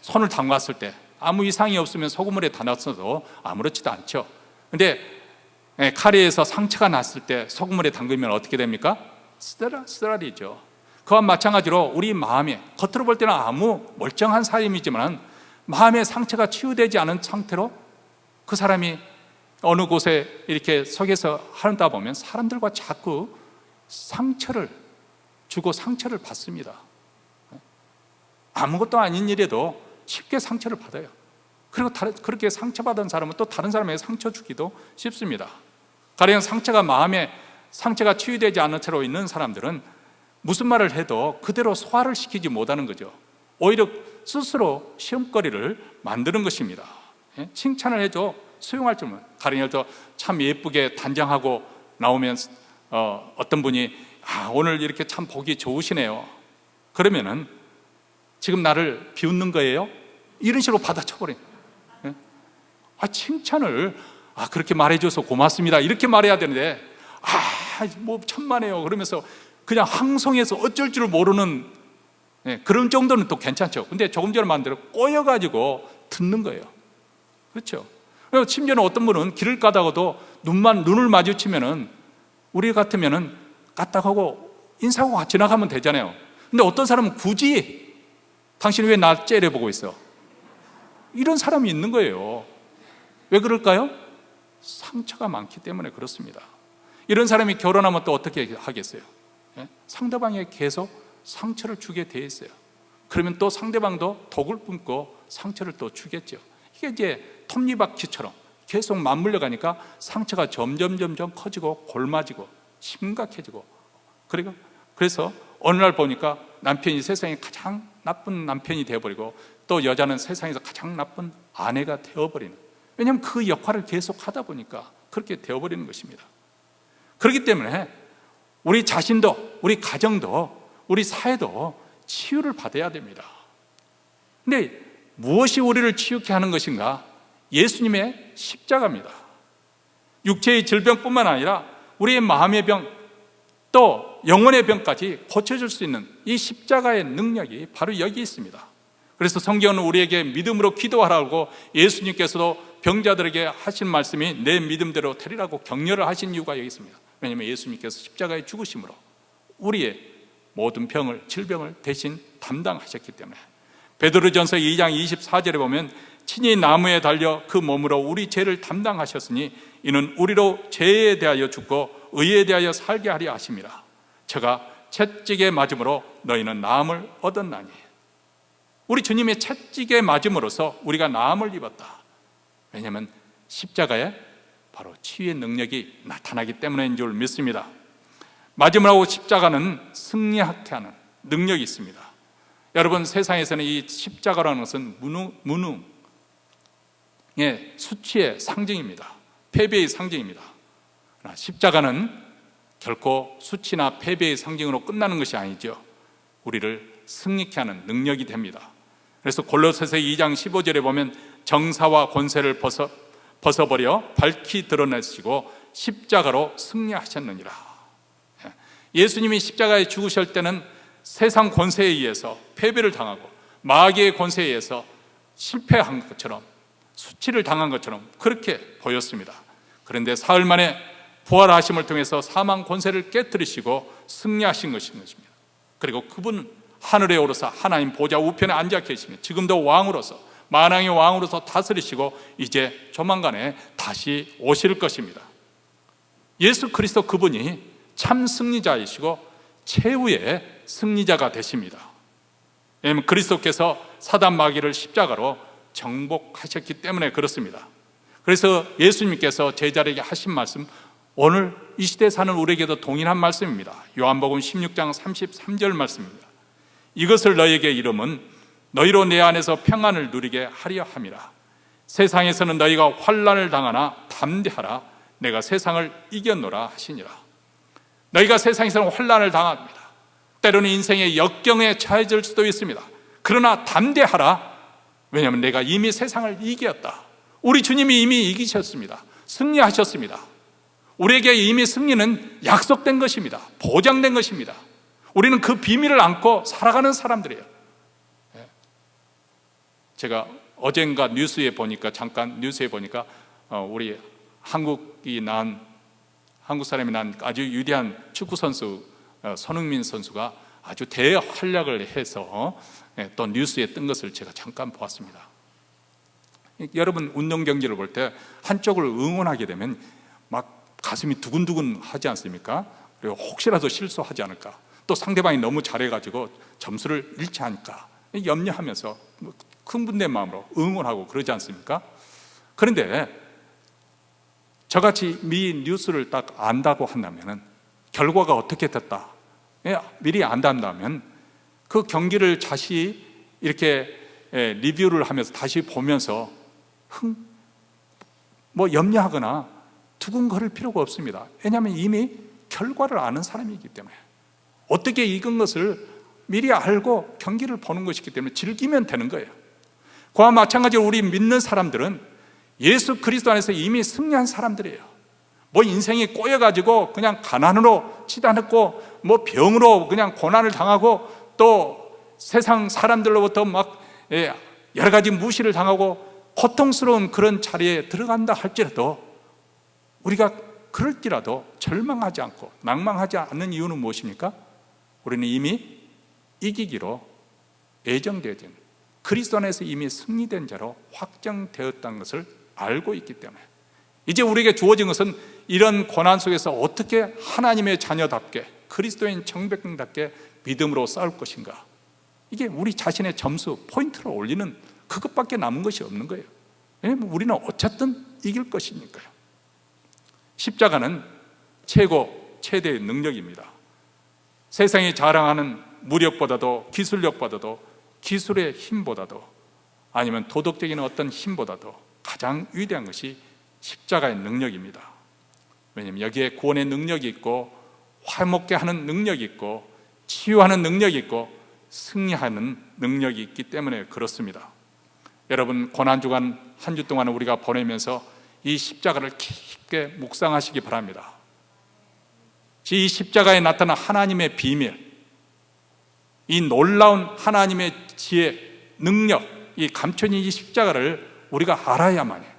손을 담갔을 때 아무 이상이 없으면 소금물에 담았어도 아무렇지도 않죠. 그런데 카리에서 상처가 났을 때 소금물에 담그면 어떻게 됩니까? 쓰라리죠. 그와 마찬가지로 우리 마음에 겉으로 볼 때는 아무 멀쩡한 사람이지만 마음의 상처가 치유되지 않은 상태로 그 사람이 어느 곳에 이렇게 속에서 하다 보면 사람들과 자꾸 상처를 주고 상처를 받습니다. 아무것도 아닌 일에도 쉽게 상처를 받아요. 그리고 그렇게 상처받은 사람은 또 다른 사람에게 상처 주기도 쉽습니다. 가령 마음에 상처가 치유되지 않은 채로 있는 사람들은 무슨 말을 해도 그대로 소화를 시키지 못하는 거죠. 오히려 스스로 시험거리를 만드는 것입니다. 칭찬을 해줘 수용할 줄은. 가령 참 예쁘게 단장하고 나오면 어떤 분이 오늘 이렇게 참 보기 좋으시네요. 그러면은 지금 나를 비웃는 거예요? 이런 식으로 받아쳐버려요. 칭찬을 그렇게 말해줘서 고맙습니다 이렇게 말해야 되는데 뭐 천만에요 그러면서 그냥 항송해서 어쩔 줄 모르는 그런 정도는 또 괜찮죠. 근데 조금 전에 말한 대로 꼬여가지고 듣는 거예요. 그렇죠? 심지어는 어떤 분은 길을 가다가도 눈을 마주치면은 우리 같으면은 까딱하고 인사하고 지나가면 되잖아요. 근데 어떤 사람은 굳이 당신 왜 나 째려보고 있어? 이런 사람이 있는 거예요. 왜 그럴까요? 상처가 많기 때문에 그렇습니다. 이런 사람이 결혼하면 또 어떻게 하겠어요? 상대방에게 계속 상처를 주게 돼 있어요. 그러면 또 상대방도 독을 뿜고 상처를 또 주겠죠. 이게 이제 톱니바퀴처럼 계속 맞물려 가니까 상처가 점점 커지고 골마지고 심각해지고, 그래서 어느 날 보니까 남편이 세상에 가장 나쁜 남편이 되어버리고 또 여자는 세상에서 가장 나쁜 아내가 되어버리는, 왜냐하면 그 역할을 계속 하다 보니까 그렇게 되어버리는 것입니다. 그렇기 때문에 우리 자신도, 우리 가정도, 우리 사회도 치유를 받아야 됩니다. 근데 무엇이 우리를 치유케 하는 것인가? 예수님의 십자가입니다. 육체의 질병뿐만 아니라 우리의 마음의 병, 또 영혼의 병까지 고쳐줄 수 있는 이 십자가의 능력이 바로 여기 있습니다. 그래서 성경은 우리에게 믿음으로 기도하라고 예수님께서도 병자들에게 하신 말씀이 내 믿음대로 되리라고 격려를 하신 이유가 여기 있습니다. 왜냐하면 예수님께서 십자가에 죽으심으로 우리의 모든 병을, 질병을 대신 담당하셨기 때문에. 베드로전서 2장 24절에 보면 친히 나무에 달려 그 몸으로 우리 죄를 담당하셨으니 이는 우리로 죄에 대하여 죽고 의에 대하여 살게 하려 하심이라. 저가 채찍에 맞음으로 너희는 나음을 얻었나니. 우리 주님의 채찍에 맞음으로써 우리가 나음을 입었다. 왜냐하면 십자가에 바로 치유의 능력이 나타나기 때문인 줄 믿습니다. 마지막으로 십자가는 승리하게 하는 능력이 있습니다. 여러분, 세상에서는 이 십자가라는 것은 무능의 수치의 상징입니다. 패배의 상징입니다. 그러나 십자가는 결코 수치나 패배의 상징으로 끝나는 것이 아니죠. 우리를 승리케 하는 능력이 됩니다. 그래서 골로새서 2장 15절에 보면 정사와 권세를 벗어버려 밝히 드러내시고 십자가로 승리하셨느니라. 예수님이 십자가에 죽으실 때는 세상 권세에 의해서 패배를 당하고 마귀의 권세에 의해서 실패한 것처럼, 수치를 당한 것처럼 그렇게 보였습니다. 그런데 사흘 만에 부활하심을 통해서 사망 권세를 깨뜨리시고 승리하신 것입니다. 그리고 그분 하늘에 오르사 하나님 보좌 우편에 앉아 계시며 지금도 왕으로서, 만왕의 왕으로서 다스리시고 이제 조만간에 다시 오실 것입니다. 예수 그리스도 그분이 참 승리자이시고 최후의 승리자가 되십니다. 왜냐하면 그리스도께서 사단 마귀를 십자가로 정복하셨기 때문에 그렇습니다. 그래서 예수님께서 제자에게 하신 말씀, 오늘 이 시대에 사는 우리에게도 동일한 말씀입니다. 요한복음 16장 33절 말씀입니다. 이것을 너희에게 이름은 너희로 내 안에서 평안을 누리게 하려 함이라. 세상에서는 너희가 환난을 당하나 담대하라. 내가 세상을 이겼노라 하시니라. 너희가 세상에서는 환난을 당합니다. 때로는 인생의 역경에 처해질 수도 있습니다. 그러나 담대하라. 왜냐하면 내가 이미 세상을 이겼다. 우리 주님이 이미 이기셨습니다. 승리하셨습니다. 우리에게 이미 승리는 약속된 것입니다. 보장된 것입니다. 우리는 그 비밀을 안고 살아가는 사람들이에요. 제가 어젠가 잠깐 뉴스에 보니까 우리 한국 사람이 난 아주 위대한 축구 선수 손흥민 선수가 아주 대활약을 해서 또 뉴스에 뜬 것을 제가 잠깐 보았습니다. 여러분, 운동 경기를 볼 때 한쪽을 응원하게 되면 막 가슴이 두근두근 하지 않습니까? 그리고 혹시라도 실수하지 않을까, 또 상대방이 너무 잘해가지고 점수를 잃지 않을까 염려하면서 흥분된 마음으로 응원하고 그러지 않습니까? 그런데 저같이 미리 뉴스를 딱 안다고 한다면, 결과가 어떻게 됐다 미리 안다면 그 경기를 다시 이렇게 리뷰를 하면서 다시 보면서 염려하거나 두근거릴 필요가 없습니다. 왜냐하면 이미 결과를 아는 사람이기 때문에, 어떻게 이긴 것을 미리 알고 경기를 보는 것이기 때문에 즐기면 되는 거예요. 그와 마찬가지로 우리 믿는 사람들은 예수 그리스도 안에서 이미 승리한 사람들이에요. 인생이 꼬여가지고 그냥 가난으로 치닫고 병으로 그냥 고난을 당하고 또 세상 사람들로부터 막 여러 가지 무시를 당하고 고통스러운 그런 자리에 들어간다 할지라도, 우리가 그럴지라도 절망하지 않고 낭망하지 않는 이유는 무엇입니까? 우리는 이미 이기기로 예정되어진 그리스도 안에서 이미 승리된 자로 확정되었다는 것을 알고 있기 때문에, 이제 우리에게 주어진 것은 이런 고난 속에서 어떻게 하나님의 자녀답게, 그리스도인 정백성답게 믿음으로 싸울 것인가, 이게 우리 자신의 점수, 포인트를 올리는 그것밖에 남은 것이 없는 거예요. 왜냐하면 우리는 어쨌든 이길 것이니까요. 십자가는 최대의 능력입니다. 세상이 자랑하는 무력보다도, 기술력보다도, 기술의 힘보다도, 아니면 도덕적인 어떤 힘보다도 가장 위대한 것이 십자가의 능력입니다. 왜냐하면 여기에 구원의 능력이 있고, 화목게 하는 능력이 있고, 치유하는 능력이 있고, 승리하는 능력이 있기 때문에 그렇습니다. 여러분, 고난주간 한 주 동안 우리가 보내면서 이 십자가를 깊게 묵상하시기 바랍니다. 이 십자가에 나타난 하나님의 비밀, 이 놀라운 하나님의 지혜, 능력, 이 감춰진 이 십자가를 우리가 알아야만 해요.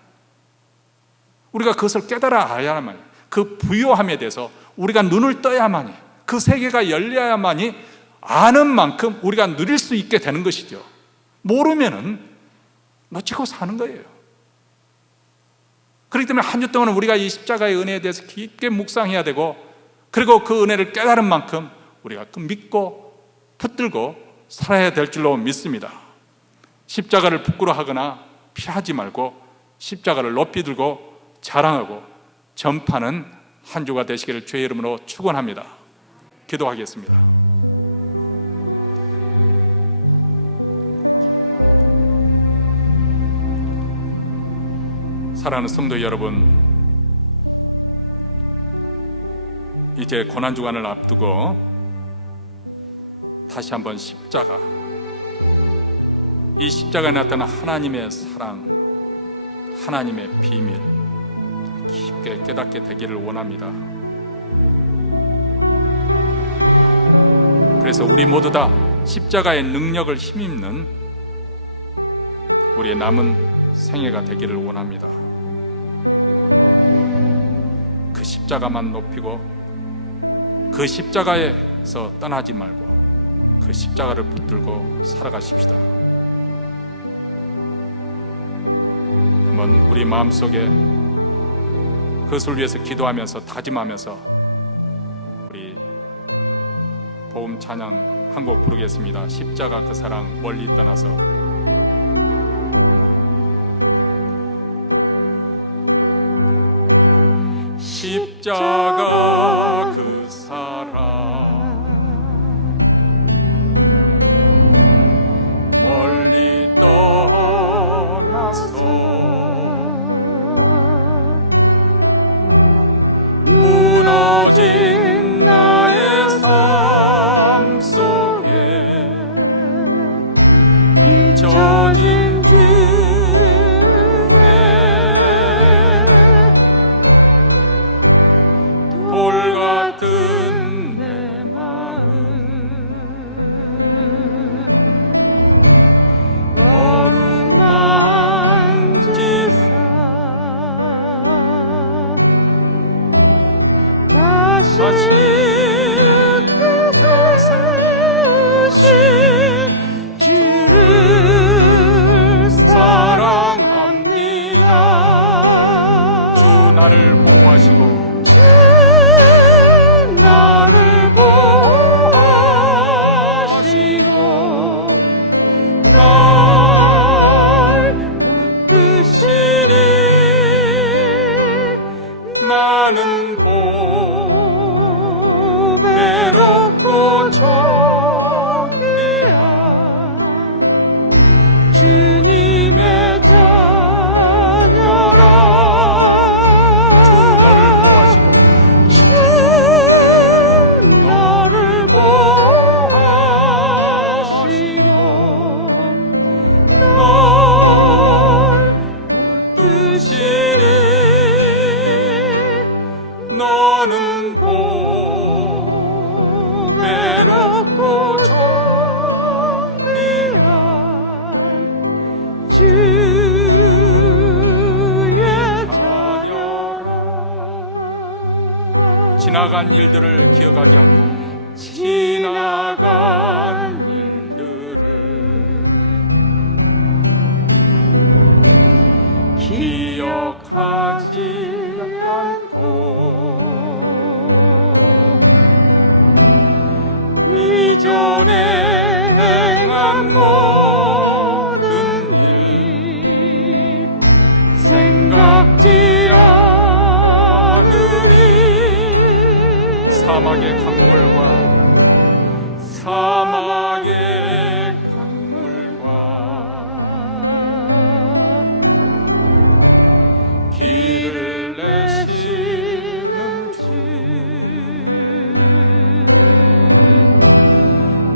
우리가 그것을 깨달아 알아야만 해요. 그 부요함에 대해서 우리가 눈을 떠야만 해요. 그 세계가 열려야만이 아는 만큼 우리가 누릴 수 있게 되는 것이죠. 모르면은 놓치고 사는 거예요. 그렇기 때문에 한 주 동안 우리가 이 십자가의 은혜에 대해서 깊게 묵상해야 되고, 그리고 그 은혜를 깨달은 만큼 우리가 믿고 붙들고 살아야 될 줄로 믿습니다. 십자가를 부끄러워하거나 피하지 말고 십자가를 높이 들고 자랑하고 전파하는 한 주가 되시기를 주의 이름으로 축원합니다. 기도하겠습니다. 사랑하는 성도 여러분, 이제 고난주간을 앞두고 다시 한번 십자가, 이 십자가에 나타난 하나님의 사랑, 하나님의 비밀 깊게 깨닫게 되기를 원합니다. 그래서 우리 모두 다 십자가의 능력을 힘입는 우리의 남은 생애가 되기를 원합니다. 그 십자가만 높이고 그 십자가에서 떠나지 말고 그 십자가를 붙들고 살아가십시다. 한번 우리 마음속에 그것을 위해서 기도하면서 다짐하면서 우리 복음 찬양 한 곡 부르겠습니다. 십자가 그 사랑 멀리 떠나서. 십자가 그 사랑 멀리 떠나서 무너진 나의 삶 속에 잊혀진 주네 돌 같은 내 마음 어루만지사 다시 세우신 주를 사랑합니다. 주 나를 보호하시고 주 나를 보호하시고 날 붙드시니 나는 외롭고 정리한 주님의 자녀라. 주 너를 보호하시고 주 너를 보호하시고 널 붙드시니 너는 외롭고 정리한 주의 자녀라. 지나간 일들을 기억하지 않고 지나간 일들을 기억하지 않고 이전에 행한 모든 일 생각지 않으리. 사막의 강물과 길을 내시는 주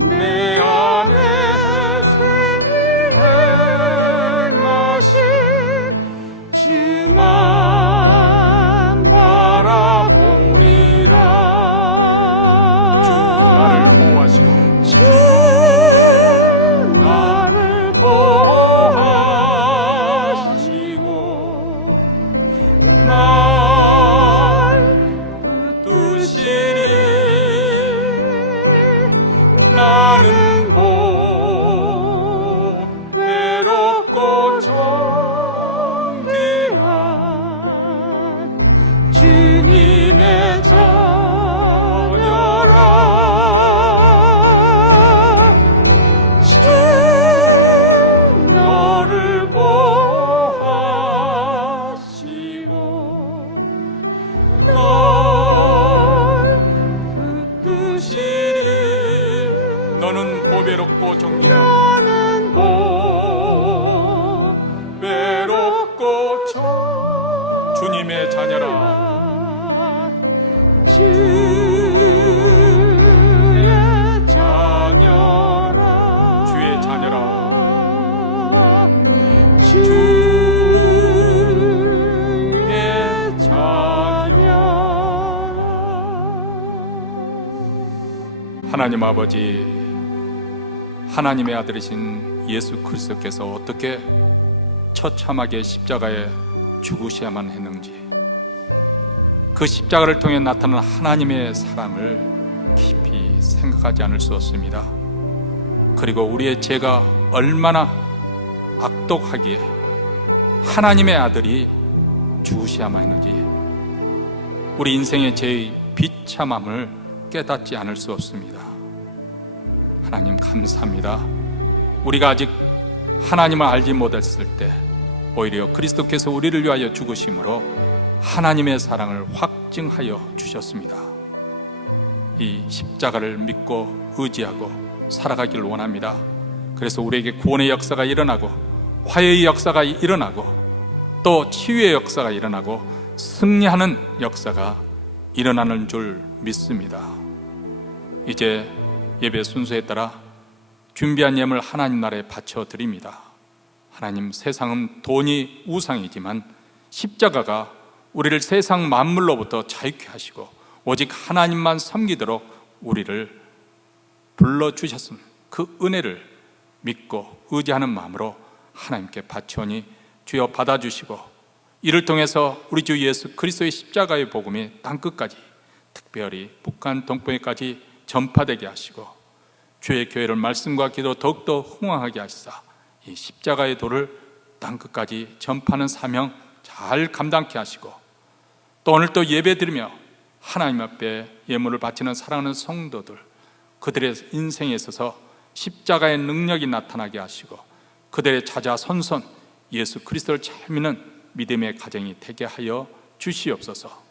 내 안에 행하신 주만 바라보리라. 주 나를 보호하시고 주 나를 보호하시고 날 붙드시니 나는 외롭고 정귀한 주님의 자녀라. 주 너를 보호하시고 널 붙드시니 너는 보배롭고 정귀한 외롭고 주님의 자녀라. 주 하나님 아버지, 하나님의 아들이신 예수 그리스도께서 어떻게 처참하게 십자가에 죽으셔야만 했는지, 그 십자가를 통해 나타난 하나님의 사랑을 깊이 생각하지 않을 수 없습니다. 그리고 우리의 죄가 얼마나 악독하기에 하나님의 아들이 죽으셔야만 했는지, 우리 인생의 죄의 비참함을 깨닫지 않을 수 없습니다. 하나님 감사합니다. 우리가 아직 하나님을 알지 못했을 때 오히려 그리스도께서 우리를 위하여 죽으심으로 하나님의 사랑을 확증하여 주셨습니다. 이 십자가를 믿고 의지하고 살아가길 원합니다. 그래서 우리에게 구원의 역사가 일어나고 화해의 역사가 일어나고 또 치유의 역사가 일어나고 승리하는 역사가 일어나는 줄 믿습니다. 이제 예배 순서에 따라 준비한 예물 하나님 나라에 바쳐 드립니다. 하나님, 세상은 돈이 우상이지만 십자가가 우리를 세상 만물로부터 자유케 하시고 오직 하나님만 섬기도록 우리를 불러주셨음, 그 은혜를 믿고 의지하는 마음으로 하나님께 바치오니 주여 받아주시고, 이를 통해서 우리 주 예수 그리스도의 십자가의 복음이 땅끝까지, 특별히 북한 동포에까지 전파되게 하시고 주의 교회를 말씀과 기도 더욱더 흥왕하게 하시사 이 십자가의 도를 땅끝까지 전파하는 사명 잘 감당케 하시고, 또 오늘 또 예배드리며 하나님 앞에 예물을 바치는 사랑하는 성도들, 그들의 인생에 있어서 십자가의 능력이 나타나게 하시고 그들의 자자손손 예수 그리스도를 잘 믿는 믿음의 가정이 되게 하여 주시옵소서.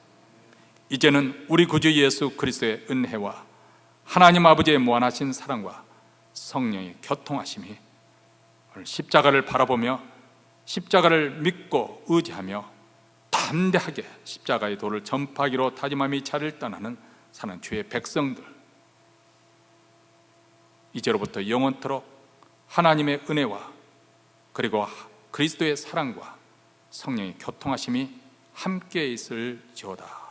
이제는 우리 구주 예수 그리스도의 은혜와 하나님 아버지의 무한하신 사랑과 성령의 교통하심이 오늘 십자가를 바라보며 십자가를 믿고 의지하며 담대하게 십자가의 도를 전파하기로 다짐함이 자리를 떠나는 사는 주의 백성들, 이제로부터 영원토록 하나님의 은혜와 그리고 그리스도의 사랑과 성령의 교통하심이 함께 있을지어다.